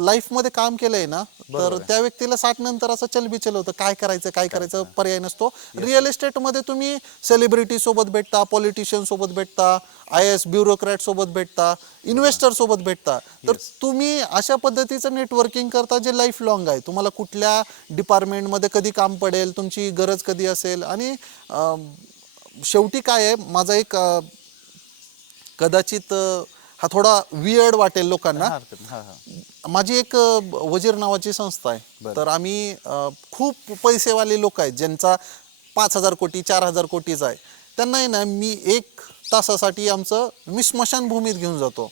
लाईफ मध्ये काम केलंय ना, तर त्या व्यक्तीला 60 नंतर असं चलबिचल होतं, काय करायचं पर्याय नसतो. रिअल इस्टेट मध्ये तुम्ही सेलिब्रिटी सोबत भेटता, पॉलिटिशियन सोबत भेटता, IAS ब्युरोक्रॅट सोबत भेटता, इन्व्हेस्टर सोबत भेटता. तर तुम्ही अशा पद्धतीचं नेटवर्किंग करता जे लाईफ लॉंग आहे. तुम्हाला कुठल्या डिपार्टमेंटमध्ये कधी काम पडेल, तुमची गरज कधी असेल. आणि शेवटी काय आहे, माझा एक कदाचित हा थोडा वियर्ड वाटेल लोकांना, माझी एक वजीर नावाची संस्था आहे. तर आम्ही खूप पैसेवाले लोक आहेत ज्यांचा 5,000 कोटी 4,000 कोटीचा आहे. त्यांना आहे ना, मी 1 तासासाठी मी स्मशानभूमीत घेऊन जातो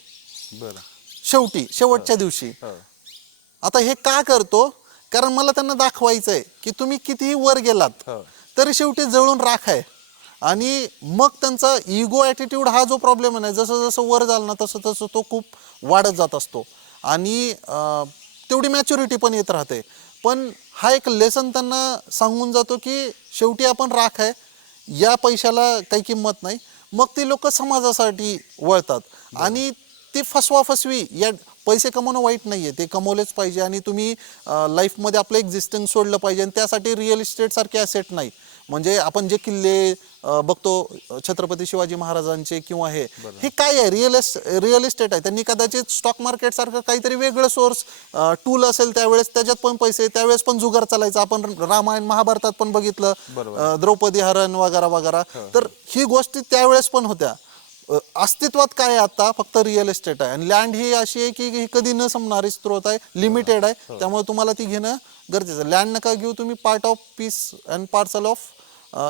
शेवटच्या दिवशी. आता हे का करतो, कारण मला त्यांना दाखवायचंय की तुम्ही कितीही वर गेलात तरी शेवटी जळून राख आहे. आणि मग त्यांचा इगो ॲटिट्यूड हा जो प्रॉब्लेम आहे ना, जसं जसं वर झाला ना तसं तसं तो खूप वाढत जात असतो आणि तेवढी मॅच्युरिटी पण येत राहते. पण हा एक लेसन त्यांना सांगून जातो की शेवटी आपण राख आहे, या पैशाला काही किंमत नाही. मग ती लोक समाजासाठी वळतात आणि ती फसवी या पैसे कमवणं वाईट नाहीये, ते कमवलेच पाहिजे आणि तुम्ही लाईफमध्ये आपलं एक्झिस्टन्स सोडलं पाहिजे आणि त्यासाठी रिअल इस्टेट सारखे ॲसेट नाही. म्हणजे आपण जे किल्ले बघतो छत्रपती शिवाजी महाराजांचे किंवा हे काय आहे, रिअल इस्टेट आहे. त्यांनी कदाचित स्टॉक मार्केट सारखं काहीतरी वेगळं सोर्स टूल असेल त्यावेळेस, त्याच्यात पण पैसे, त्यावेळेस पण जुगार चालायचा. आपण रामायण महाभारतात पण बघितलं, द्रौपदी हरण वगैरे वगैरे. तर ही गोष्टी त्यावेळेस पण होत्या. अस्तित्वात काय आहे आता, फक्त रिअल इस्टेट आहे. आणि लँड ही अशी आहे की ही कधी न संपणारी स्त्रोत आहे, लिमिटेड आहे. त्यामुळे तुम्हाला ती घेणं गरजेचं. लँड नका घेऊ तुम्ही, part of peace and parcel of,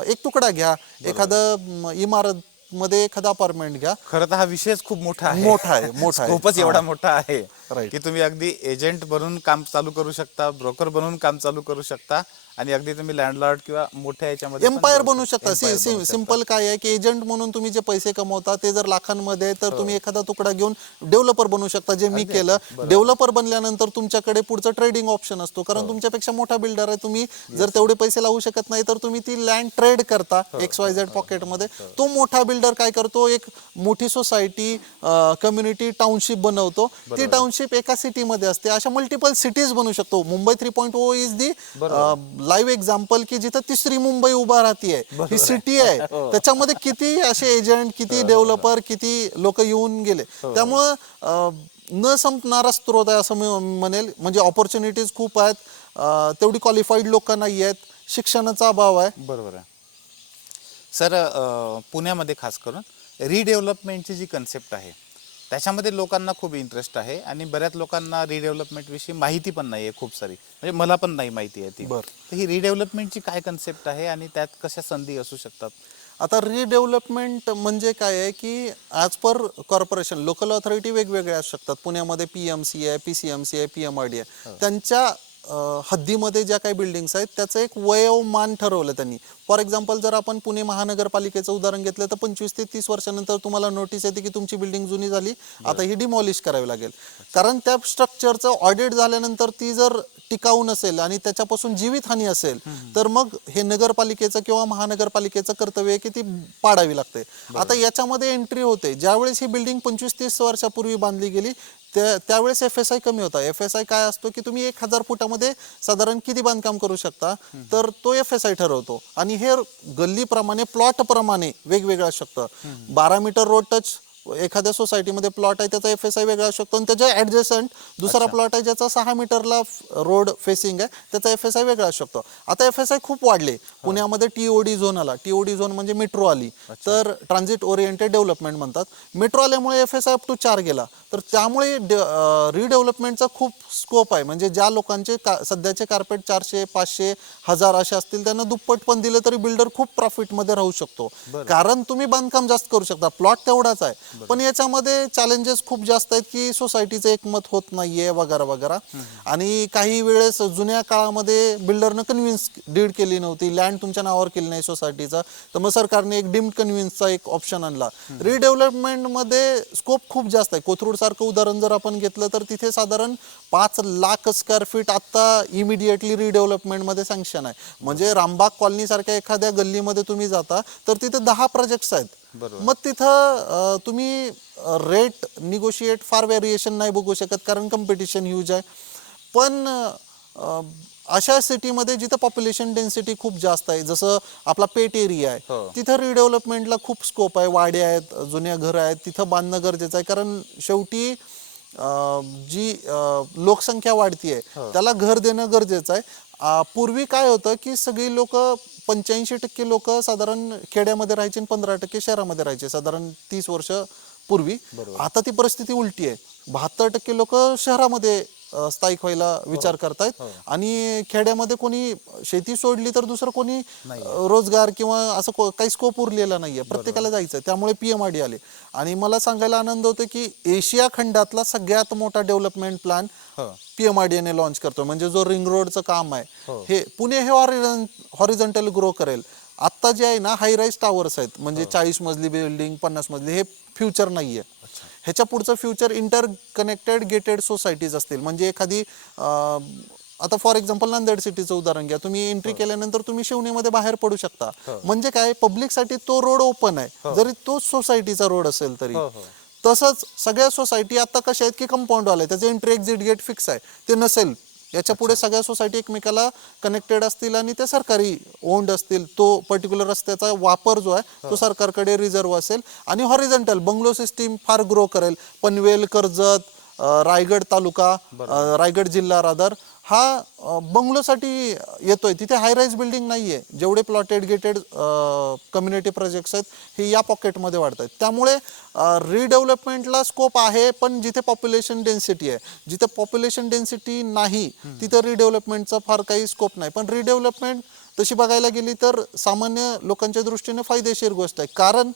एक तुकडा घ्या, एखादं इमारत मध्ये एखादा अपार्टमेंट घ्या. खरं तर हा विषयच खूप मोठा आहे, मोठा आहे. खूपच एवढा मोठा आहे की तुम्ही अगदी एजंट बनून काम चालू करू शकता, ब्रोकर बनून काम चालू करू शकता आणि अगदी तुम्ही लँडलॉर्ड किंवा मोठ्या याच्यामध्ये एम्पायर बनू शकता. सिंपल काय आहे की एजंट म्हणून तुम्ही जे पैसे कमवता ते जर लाखांमध्ये आहे, तर तुम्ही एखादा तुकडा घेऊन डेव्हलपर बनू शकता, जे मी केलं. डेव्हलपर बनल्यानंतर तुमच्याकडे पुढचं ट्रेडिंग ऑप्शन असतो, कारण तुमच्यापेक्षा मोठा बिल्डर आहे. तुम्ही जर तेवढे पैसे लावू शकत नाही तर तुम्ही ती लँड ट्रेड करता XYZ पॉकेटमध्ये. तो मोठा बिल्डर काय करतो, एक मोठी सोसायटी, कम्युनिटी, टाउनशिप बनवतो. ती टाउनशिप एका सिटीमध्ये असते, अशा मल्टिपल सिटीज बनू शकतो. Mumbai 3.0 is the live example की जिथं तिसरी मुंबई उभा राहतीये. ही सिटी आहे, त्याच्यामध्ये किती असे एजंट, किती डेव्हलपर, किती लोक येऊन गेले. त्यामुळं न संपणारा स्त्रोत आहे असं मी म्हणेल. म्हणजे ऑपॉर्च्युनिटीज खूप आहेत, तेवढी क्वालिफाईड लोक नाही आहेत, शिक्षणाचा अभाव आहे. बरोबर आहे सर. पुण्यामध्ये खास करून रिडेव्हलपमेंटची जी कन्सेप्ट आहे त्याच्यामध्ये लोकांना खूप इंटरेस्ट आहे आणि बऱ्याच लोकांना रिडेव्हलपमेंट विषयी माहिती पण नाही आहे खूप सारी. म्हणजे मला पण नाही माहिती आहे ती. तर ही रिडेव्हलपमेंटची काय कन्सेप्ट आहे आणि त्यात कशा संधी असू शकतात? आता रिडेव्हलपमेंट म्हणजे काय आहे की as per corporation, local authority वेगवेगळ्या असू शकतात. पुण्यामध्ये PMC आहे, PCMC आहे, PMRD आहे. त्यांच्या हद्दीमध्ये ज्या काही बिल्डिंग्स आहेत त्याचं एक वयोमान ठरवलं त्यांनी. फॉर एक्झाम्पल जर आपण पुणे महानगरपालिकेचं उदाहरण घेतलं तर 25 ते 30 वर्षानंतर तुम्हाला नोटीस येते की तुमची बिल्डिंग जुनी झाली, आता ही डिमॉलिश करावी लागेल. कारण त्या स्ट्रक्चरचं ऑडिट झाल्यानंतर ती जर टिकाऊ नसेल आणि त्याच्यापासून जीवितहानी असेल तर मग हे नगरपालिकेचं किंवा महानगरपालिकेचं कर्तव्य आहे की ती पाडावी लागते. आता याच्यामध्ये एंट्री होते ज्यावेळेस ही बिल्डिंग 25-30 वर्षापूर्वी बांधली गेली त्यावेळेस FSI कमी होता. FSI काय असतो की तुम्ही 1000 फुटामध्ये साधारण किती बांधकाम करू शकता, तर तो FSI ठरवतो. आणि हे गल्लीप्रमाणे, प्लॉट प्रमाणे वेगवेगळं असू शकतं. 12 मीटर रोड टच एखाद्या सोसायटीमध्ये प्लॉट आहे त्याचा FSI वेगळा असू शकतो आणि त्याच्या ॲडजस्टंट दुसरा प्लॉट आहे ज्याचा 6 मीटरला रोड फेसिंग आहे, त्याचा FSI वेगळा असू शकतो. आता FSI खूप वाढले. पुण्यामध्ये TOD झोन आला. TOD झोन म्हणजे मेट्रो आली, तर ट्रान्झिट ओरिएंटेड डेव्हलपमेंट म्हणतात. मेट्रो आल्यामुळे FSI अप टू 4 गेला. तर त्यामुळे रिडेव्हलपमेंटचा खूप स्कोप आहे. म्हणजे ज्या लोकांचे सध्याचे कार्पेट 400, 500, 1000 असे असतील त्यांना दुप्पट पण दिलं तरी बिल्डर खूप प्रॉफिटमध्ये राहू शकतो. कारण तुम्ही बांधकाम जास्त करू शकता, प्लॉट तेवढाच आहे. पण याच्यामध्ये चॅलेंजेस खूप जास्त आहेत की सोसायटीचं एकमत होत नाहीये वगैरे वगैरे. आणि काही वेळेस जुन्या काळामध्ये बिल्डरनं कन्व्हिन्स डीड केली नव्हती, लँड तुमच्या नावावर केली नाही सोसायटीचा, तर मग सरकारने एक डीम्ड कन्व्हिन्सचा एक ऑप्शन आणला. रिडेव्हलपमेंटमध्ये स्कोप खूप जास्त आहे. कोथरूड सारखं उदाहरण जर आपण घेतलं तर तिथे साधारण 5 लाख स्क्वेअर फीट आता इमिडिएटली रिडेव्हलपमेंटमध्ये सँक्शन आहे. म्हणजे रामबाग कॉलनी सारख्या एखाद्या गल्लीमध्ये तुम्ही जाता तर तिथे 10 प्रोजेक्ट्स आहेत. मग तिथं तुम्ही रेट निगोशिएट फार व्हेरिएशन नाही बघू शकत कारण कॉम्पिटिशन ह्यूज आहे. पण अशा सिटीमध्ये जिथं पॉप्युलेशन डेन्सिटी खूप जास्त आहे, जसं आपला पेट एरिया आहे, तिथं रिडेव्हलपमेंटला खूप स्कोप आहे. वाड्या आहेत, जुन्या घरं आहेत, तिथं बांधणं गरजेचं आहे. कारण शेवटी जी लोकसंख्या वाढतीये त्याला घर देणं गरजेचं आहे. पूर्वी काय होतं की सगळी लोक 85% लोक साधारण खेड्यामध्ये राहायचे आणि 15% शहरामध्ये राहायचे साधारण 30 वर्ष पूर्वी. आता ती परिस्थिती उलटी आहे. 72% लोक शहरामध्ये स्थायिक व्हायला विचार करतायत आणि खेड्यामध्ये कोणी शेती सोडली तर दुसरं कोणी रोजगार किंवा असं काही स्कोप उरलेला नाहीये. प्रत्येकाला जायचं. त्यामुळे PMRD आले. आणि मला सांगायला आनंद होतो की एशिया खंडातला सगळ्यात मोठा डेव्हलपमेंट प्लॅन PMRD लॉन्च करतो. म्हणजे जो रिंग रोडचं काम आहे हे पुणे हे हॉरिझॉन्टल ग्रो करेल. आत्ता जे आहे ना हाय राईज टावर्स आहेत, म्हणजे 40 मजली बिल्डिंग, 50 मजली, हे फ्युचर नाहीये. ह्याच्या पुढचं future inter connected gated societies असतील. म्हणजे एखादी आता फॉर एक्झाम्पल नांदेड सिटीचं उदाहरण घ्या, तुम्ही एंट्री केल्यानंतर तुम्ही शिवनेमध्ये बाहेर पडू शकता. म्हणजे काय, पब्लिकसाठी तो रोड ओपन आहे, जरी तो सोसायटीचा रोड असेल तरी. तसंच सगळ्या सोसायटी आता कशा आहेत की कंपाऊंड वाले, त्याचे एंट्री एक्झिट गेट फिक्स आहे, ते नसेल. याच्या पुढे सगळ्या सोसायटी एकमेकाला कनेक्टेड असतील आणि ते सरकारी ओन्ड असतील. तो पर्टिक्युलर रस्त्याचा वापर जो आहे तो सरकारकडे रिझर्व असेल. आणि हॉरिझॉन्टल बंगलो सिस्टीम फार ग्रो करेल. पनवेल, कर्जत, रायगड तालुका, रायगड जिल्हा रादर हा बंगलोसाठी येतोय. तिथे हाय राईज बिल्डिंग नाहीये. जेवढे प्लॉटेड गेटेड कम्युनिटी प्रोजेक्ट्स आहेत हे या पॉकेटमध्ये वाढतात. त्यामुळे रिडेव्हलपमेंटला स्कोप आहे, पण जिथे पॉप्युलेशन डेन्सिटी आहे, जिथे पॉप्युलेशन डेन्सिटी नाही तिथे रिडेव्हलपमेंटचा फार काही स्कोप नाही. पण रिडेव्हलपमेंट तशी बघायला गेली तर सामान्य लोकांच्या दृष्टीने फायदेशीर गोष्ट आहे. कारण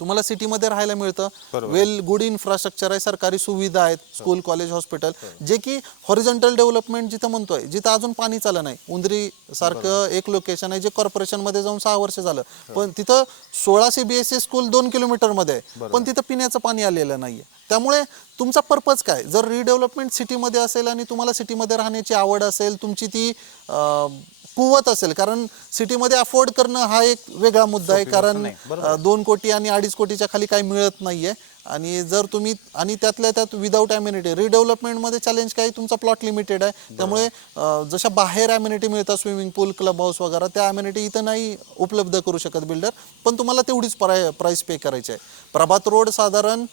तुम्हाला सिटीमध्ये राहायला मिळतं, वेल गुड इन्फ्रास्ट्रक्चर आहे, सरकारी सुविधा आहेत, स्कूल, कॉलेज, हॉस्पिटल, जे की हॉरिझॉन्टल डेव्हलपमेंट जिथं म्हणतोय, जिथं अजून पाणी चाललं नाही. उंदरी सारखं एक लोकेशन आहे जे कॉर्पोरेशनमध्ये जाऊन 6 वर्ष झालं, पण तिथं 16 CBSE स्कूल 2 किलोमीटरमध्ये आहे, पण तिथं पिण्याचं पाणी आलेलं नाहीये. त्यामुळे तुमचा पर्पज काय, जर रिडेव्हलपमेंट सिटीमध्ये असेल आणि तुम्हाला सिटीमध्ये राहण्याची आवड असेल, तुमची ती कुवत असेल, कारण सिटीमध्ये अफोर्ड करणं हा एक वेगळा मुद्दा आहे. कारण 2 कोटी आणि 2.5 कोटीच्या खाली काही मिळत नाहीये. आणि जर तुम्ही, आणि त्यातल्या त्यात विदाऊट ॲम्युनिटी, रिडेव्हलपमेंटमध्ये चॅलेंज काय, तुमचा प्लॉट लिमिटेड आहे. त्यामुळे जशा बाहेर ॲम्युनिटी मिळतात, स्विमिंग पूल, क्लब हाऊस वगैरे, त्या ॲम्युनिटी इथं नाही उपलब्ध करू शकत बिल्डर, पण तुम्हाला तेवढीच प्राईस पे करायची आहे. प्रभात रोड साधारण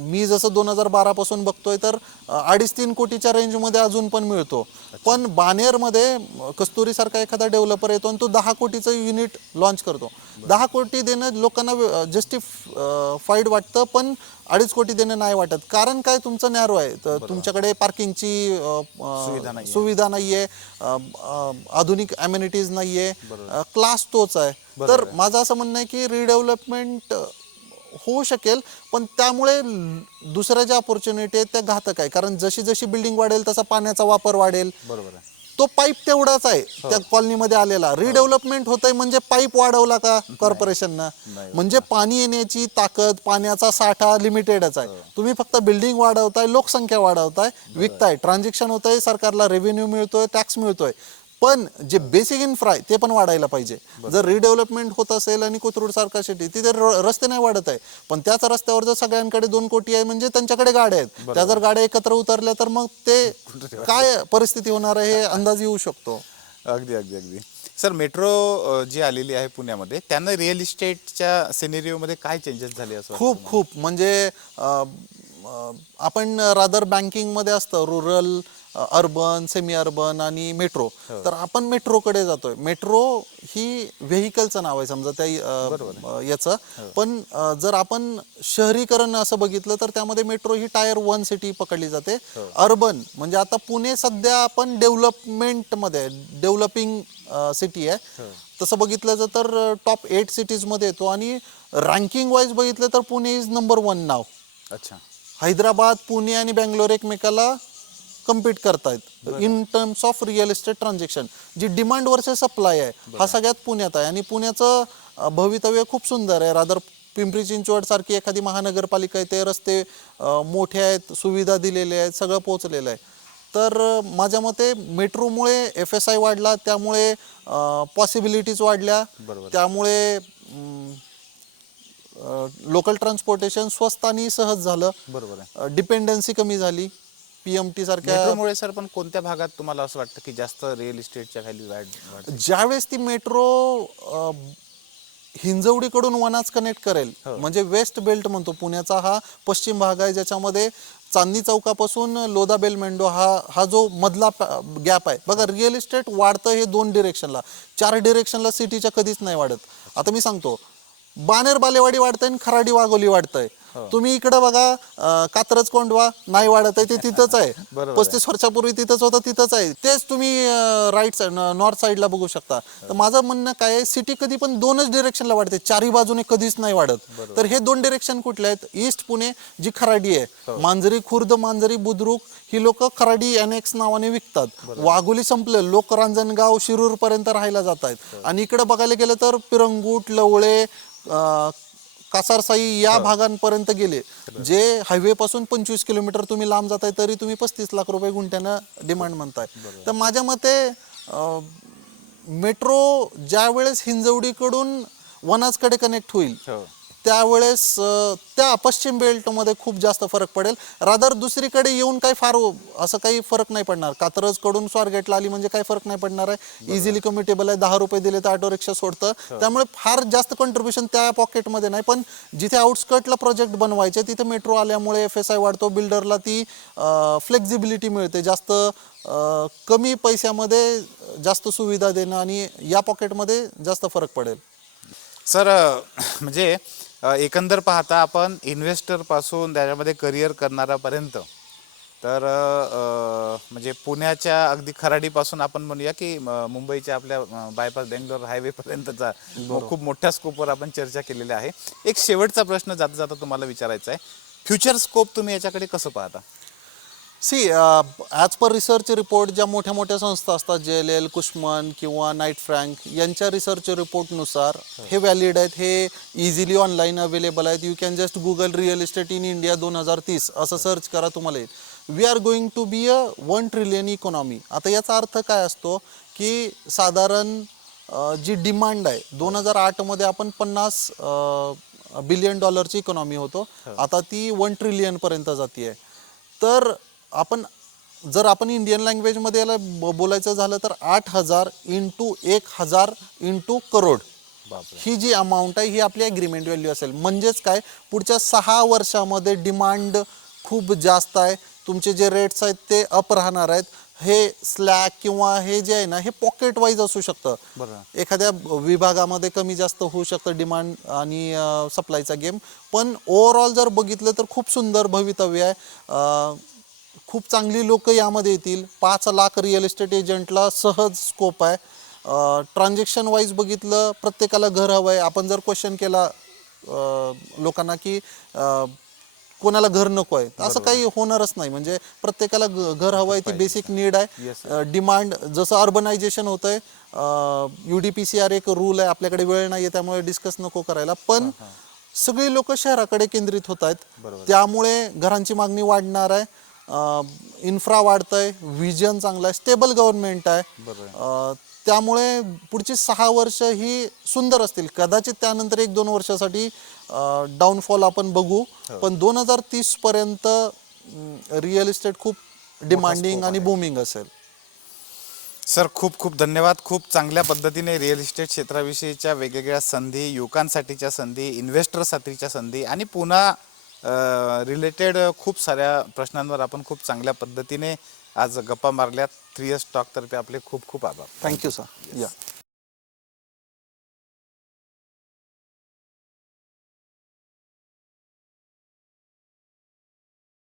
मी जसं 2012 पासून बघतोय तर 2.5-3 कोटीच्या रेंजमध्ये अजून पण मिळतो. पण बानेरमध्ये कस्तुरी सारखा एखादा डेव्हलपर येतो आणि तो 10 कोटीचं युनिट लॉन्च करतो. 10 कोटी देणं लोकांना जस्टिफाईड वाटतं, पण 2.5 कोटी देणं नाही वाटत. कारण काय, तुमचं नॅरो आहे, तर तुमच्याकडे पार्किंगची सुविधा नाहीये, आधुनिक ॲम्युनिटीज नाहीये, क्लास तोच आहे. तर माझं असं म्हणणं आहे की रिडेव्हलपमेंट होऊ शकेल, पण त्यामुळे दुसऱ्या ज्या ऑपॉर्च्युनिटी आहेत त्या घातक आहे. कारण जशी जशी बिल्डिंग वाढेल तसा पाण्याचा वापर वाढेल. तो पाईप तेवढाच आहे त्या कॉलनीमध्ये आलेला. रिडेव्हलपमेंट होतंय म्हणजे पाईप वाढवला का कॉर्पोरेशननं, म्हणजे पाणी येण्याची ताकद, पाण्याचा साठा लिमिटेडच आहे. तुम्ही फक्त बिल्डिंग वाढवताय, लोकसंख्या वाढवताय, विकताय, ट्रान्झॅक्शन होतंय, सरकारला रेव्हेन्यू मिळतोय, टॅक्स मिळतोय, पण जे बेसिक इन्फ्रा आहे ते पण वाढायला पाहिजे. जर रिडेव्हलपमेंट होत असेल आणि कोथरूड सारखा सिटी, तिथे रस्ते नाही वाढत आहे, पण त्याच रस्त्यावर जर सगळ्यांकडे 2 कोटी आहे म्हणजे त्यांच्याकडे गाड्या आहेत, त्या जर गाड्या एकत्र उतरल्या तर मग ते काय परिस्थिती होणार आहे हे अंदाज येऊ शकतो. अगदी अगदी अगदी. सर, मेट्रो जी आलेली आहे पुण्यामध्ये, त्यानं रिअल इस्टेटच्या सिनेरिओमध्ये काय चेंजेस झाले असं? खूप म्हणजे आपण रादर बँकिंगमध्ये असतं रूरल, अर्बन, सेमी अर्बन आणि मेट्रो, तर आपण मेट्रोकडे जातोय. मेट्रो ही व्हेकलचं नाव आहे समजा त्या याचं, पण जर आपण शहरीकरण असं बघितलं तर त्यामध्ये मेट्रो ही टायर 1 सिटी पकडली जाते. अर्बन म्हणजे आता पुणे सध्या आपण डेव्हलपमेंटमध्ये, डेव्हलपिंग सिटी आहे, तसं बघितलं तर टॉप 8 सिटीजमध्ये येतो. आणि रँकिंग वाईज बघितलं तर पुणे इज नंबर 1 नाव. अच्छा. हैदराबाद, पुणे आणि बेंगलोर एकमेकाला कम्पीट करतायत in terms of real estate transaction. जी डिमांड वर्सेस सप्लाय आहे हा सगळ्यात पुण्यात आहे. आणि पुण्याचं भवितव्य खूप सुंदर आहे. रादर पिंपरी चिंचवड सारखी एखादी महानगरपालिका आहे, ते रस्ते मोठे आहेत, सुविधा दिलेल्या आहेत, सगळं पोहोचलेलं आहे. तर माझ्या मते मेट्रोमुळे FSI वाढला, त्यामुळे पॉसिबिलिटीज वाढल्या, त्यामुळे लोकल ट्रान्सपोर्टेशन स्वस्त आणि सहज झालं, डिपेंडन्सी कमी झाली. PMT सारख्या मेट्रोमुळे सर, पण कोणत्या भागात तुम्हाला असं वाटतं की जास्त रिअल इस्टेटच्या खाली ज्यावेळेस ती मेट्रो हिंजवडीकडून वनाज कनेक्ट करेल, म्हणजे वेस्ट बेल्ट म्हणतो पुण्याचा हा पश्चिम भाग आहे, ज्याच्यामध्ये चांदणी चौकापासून लोधा बेलमेंडो हा जो मधला गॅप आहे बघा. रिअल इस्टेट वाढतं हे 2 डिरेक्शनला, 4 डिरेक्शनला सिटीच्या कधीच नाही वाढत. आता मी सांगतो, बानेर बालेवाडी वाढतंय आणि खराडी वाघोली वाढतंय, तुम्ही इकडे बघा कात्रज कोंडवा नाही वाढत आहे, ते तिथंच आहे. बरोबर 35 वर्षापूर्वी तिथंच होतं, तिथंच आहे. तेच तुम्ही राईट साईड नॉर्थ साईडला बघू शकता. तर माझं म्हणणं काय आहे, सिटी कधी पण दोनच डिरेक्शनला वाढते, चारही बाजूने कधीच नाही वाढत. तर हे 2 डिरेक्शन कुठले आहेत? ईस्ट पुणे जी खराडी आहे, मांजरी खुर्द, मांजरी बुद्रुक ही लोक खराडी एनेक्स नावाने विकतात. वाघोली संपलं, लोक रांजणगाव शिरूर पर्यंत राहायला जात आहेत. आणि इकडे बघायला गेलं तर पिरंगुट, लवळे, कासारसाई या भागांपर्यंत गेले, जे हायवे पासून 25 किलोमीटर तुम्ही लांब जाताय, तरी तुम्ही 35 लाख रुपये गुंठ्यानं डिमांड म्हणताय. तर माझ्या मते मेट्रो ज्या वेळेस हिंजवडीकडून वनाजकडे कनेक्ट होईल, त्यावेळेस त्या पश्चिम बेल्टमध्ये खूप जास्त फरक पडेल. रादर दुसरीकडे येऊन काही फार असं काही फरक नाही पडणार. कात्रज कडून स्वारगेटला आली म्हणजे काही फरक नाही पडणार आहे. इझिली कम्युटेबल आहे, 10 रुपये दिले तर ऑटो रिक्षा सोडतं. त्यामुळे फार जास्त कॉन्ट्रीब्युशन त्या पॉकेटमध्ये नाही. पण जिथे आउटस्कर्टला प्रोजेक्ट बनवायचे तिथे मेट्रो आल्यामुळे FSI वाढतो, बिल्डरला ती फ्लेक्झिबिलिटी मिळते, जास्त कमी पैशामध्ये जास्त सुविधा देणं, आणि या पॉकेटमध्ये जास्त फरक पडेल. सर म्हणजे एकंदर पाहता आपण इन्व्हेस्टर पासून त्याच्यामध्ये करिअर करणाऱ्यापर्यंत, तर म्हणजे पुण्याच्या अगदी खराडीपासून आपण म्हणूया की मुंबईच्या आपल्या बायपास बेंगलोर हायवेपर्यंतचा खूप मोठ्या स्कोपवर आपण चर्चा केलेली आहे. एक शेवटचा प्रश्न जाता जाता तुम्हाला विचारायचा आहे, फ्युचर स्कोप तुम्ही याच्याकडे कसं पाहता? ॲज पर रिसर्च रिपोर्ट ज्या मोठ्या मोठ्या संस्था असतात, JLL, कुशमन किंवा नाईट फ्रँक, यांच्या रिसर्च रिपोर्टनुसार हे व्हॅलिड आहेत, हे इझिली ऑनलाईन अवेलेबल आहेत. You can just google real estate in India 2030 असं सर्च करा, तुम्हाला येईल. We are going to be a 1 trillion economy. आता याचा अर्थ काय असतो की साधारण जी डिमांड आहे, 2008 मध्ये आपण $50 बिलियन इकॉनॉमी होतो, आता ती 1 ट्रिलियन पर्यंत जाते. तर जर आपण इंडियन लँग्वेजमध्ये याला बोलायचं झालं तर 8,000 इंटू 1,000 इंटू करोड ही जी अमाऊंट आहे, ही आपली ॲग्रीमेंट व्हॅल्यू असेल. म्हणजेच काय, पुढच्या 6 वर्षामध्ये डिमांड खूप जास्त आहे. तुमचे जे रेट्स आहेत ते अप राहणार आहेत. हे स्लॅक किंवा हे जे आहे ना, हे पॉकेट वाईज असू शकतं. एखाद्या विभागामध्ये कमी जास्त होऊ शकतं डिमांड आणि सप्लायचा गेम. पण ओव्हरऑल जर बघितलं तर खूप सुंदर भवितव्य आहे. खूप चांगली लोक यामध्ये येतील. 5 लाख रिअल इस्टेट एजंटला सहज स्कोप आहे. ट्रान्झॅक्शन वाईज बघितलं, प्रत्येकाला घर हवं आहे. आपण जर क्वेश्चन केला लोकांना की कोणाला घर नको आहे, असं काही होणारच नाही. म्हणजे प्रत्येकाला घर हवं आहे, ती बेसिक नीड आहे. डिमांड जसं अर्बनायझेशन होत आहे, UDPCR एक रूल आहे, आपल्याकडे वेळ नाही आहे त्यामुळे डिस्कस नको करायला, पण सगळी लोक शहराकडे केंद्रित होत आहेत. त्यामुळे घरांची मागणी वाढणार आहे. इन्फ्रा वाढतंय, व्हिजन चांगला आहे, स्टेबल गव्हर्नमेंट आहे. त्यामुळे पुढची 6 वर्ष ही सुंदर असतील. कदाचित त्यानंतर 1-2 वर्षासाठी डाऊनफॉल आपण बघू, पण 2030 पर्यंत रिअल इस्टेट खूप डिमांडिंग आणि बूमिंग असेल. सर खूप खूप धन्यवाद. खूप चांगल्या पद्धतीने रिअल इस्टेट क्षेत्राविषयीच्या वेगवेगळ्या संधी, युवकांसाठीच्या संधी, इन्व्हेस्टरसाठीच्या संधी आणि पुन्हा रिलेटेड खूप साऱ्या प्रश्नांवर आपण खूप चांगल्या पद्धतीने आज गप्पा मारल्यात. 3S टॉक तर्फे आपले खूप खूप आभार. Thank you sir. या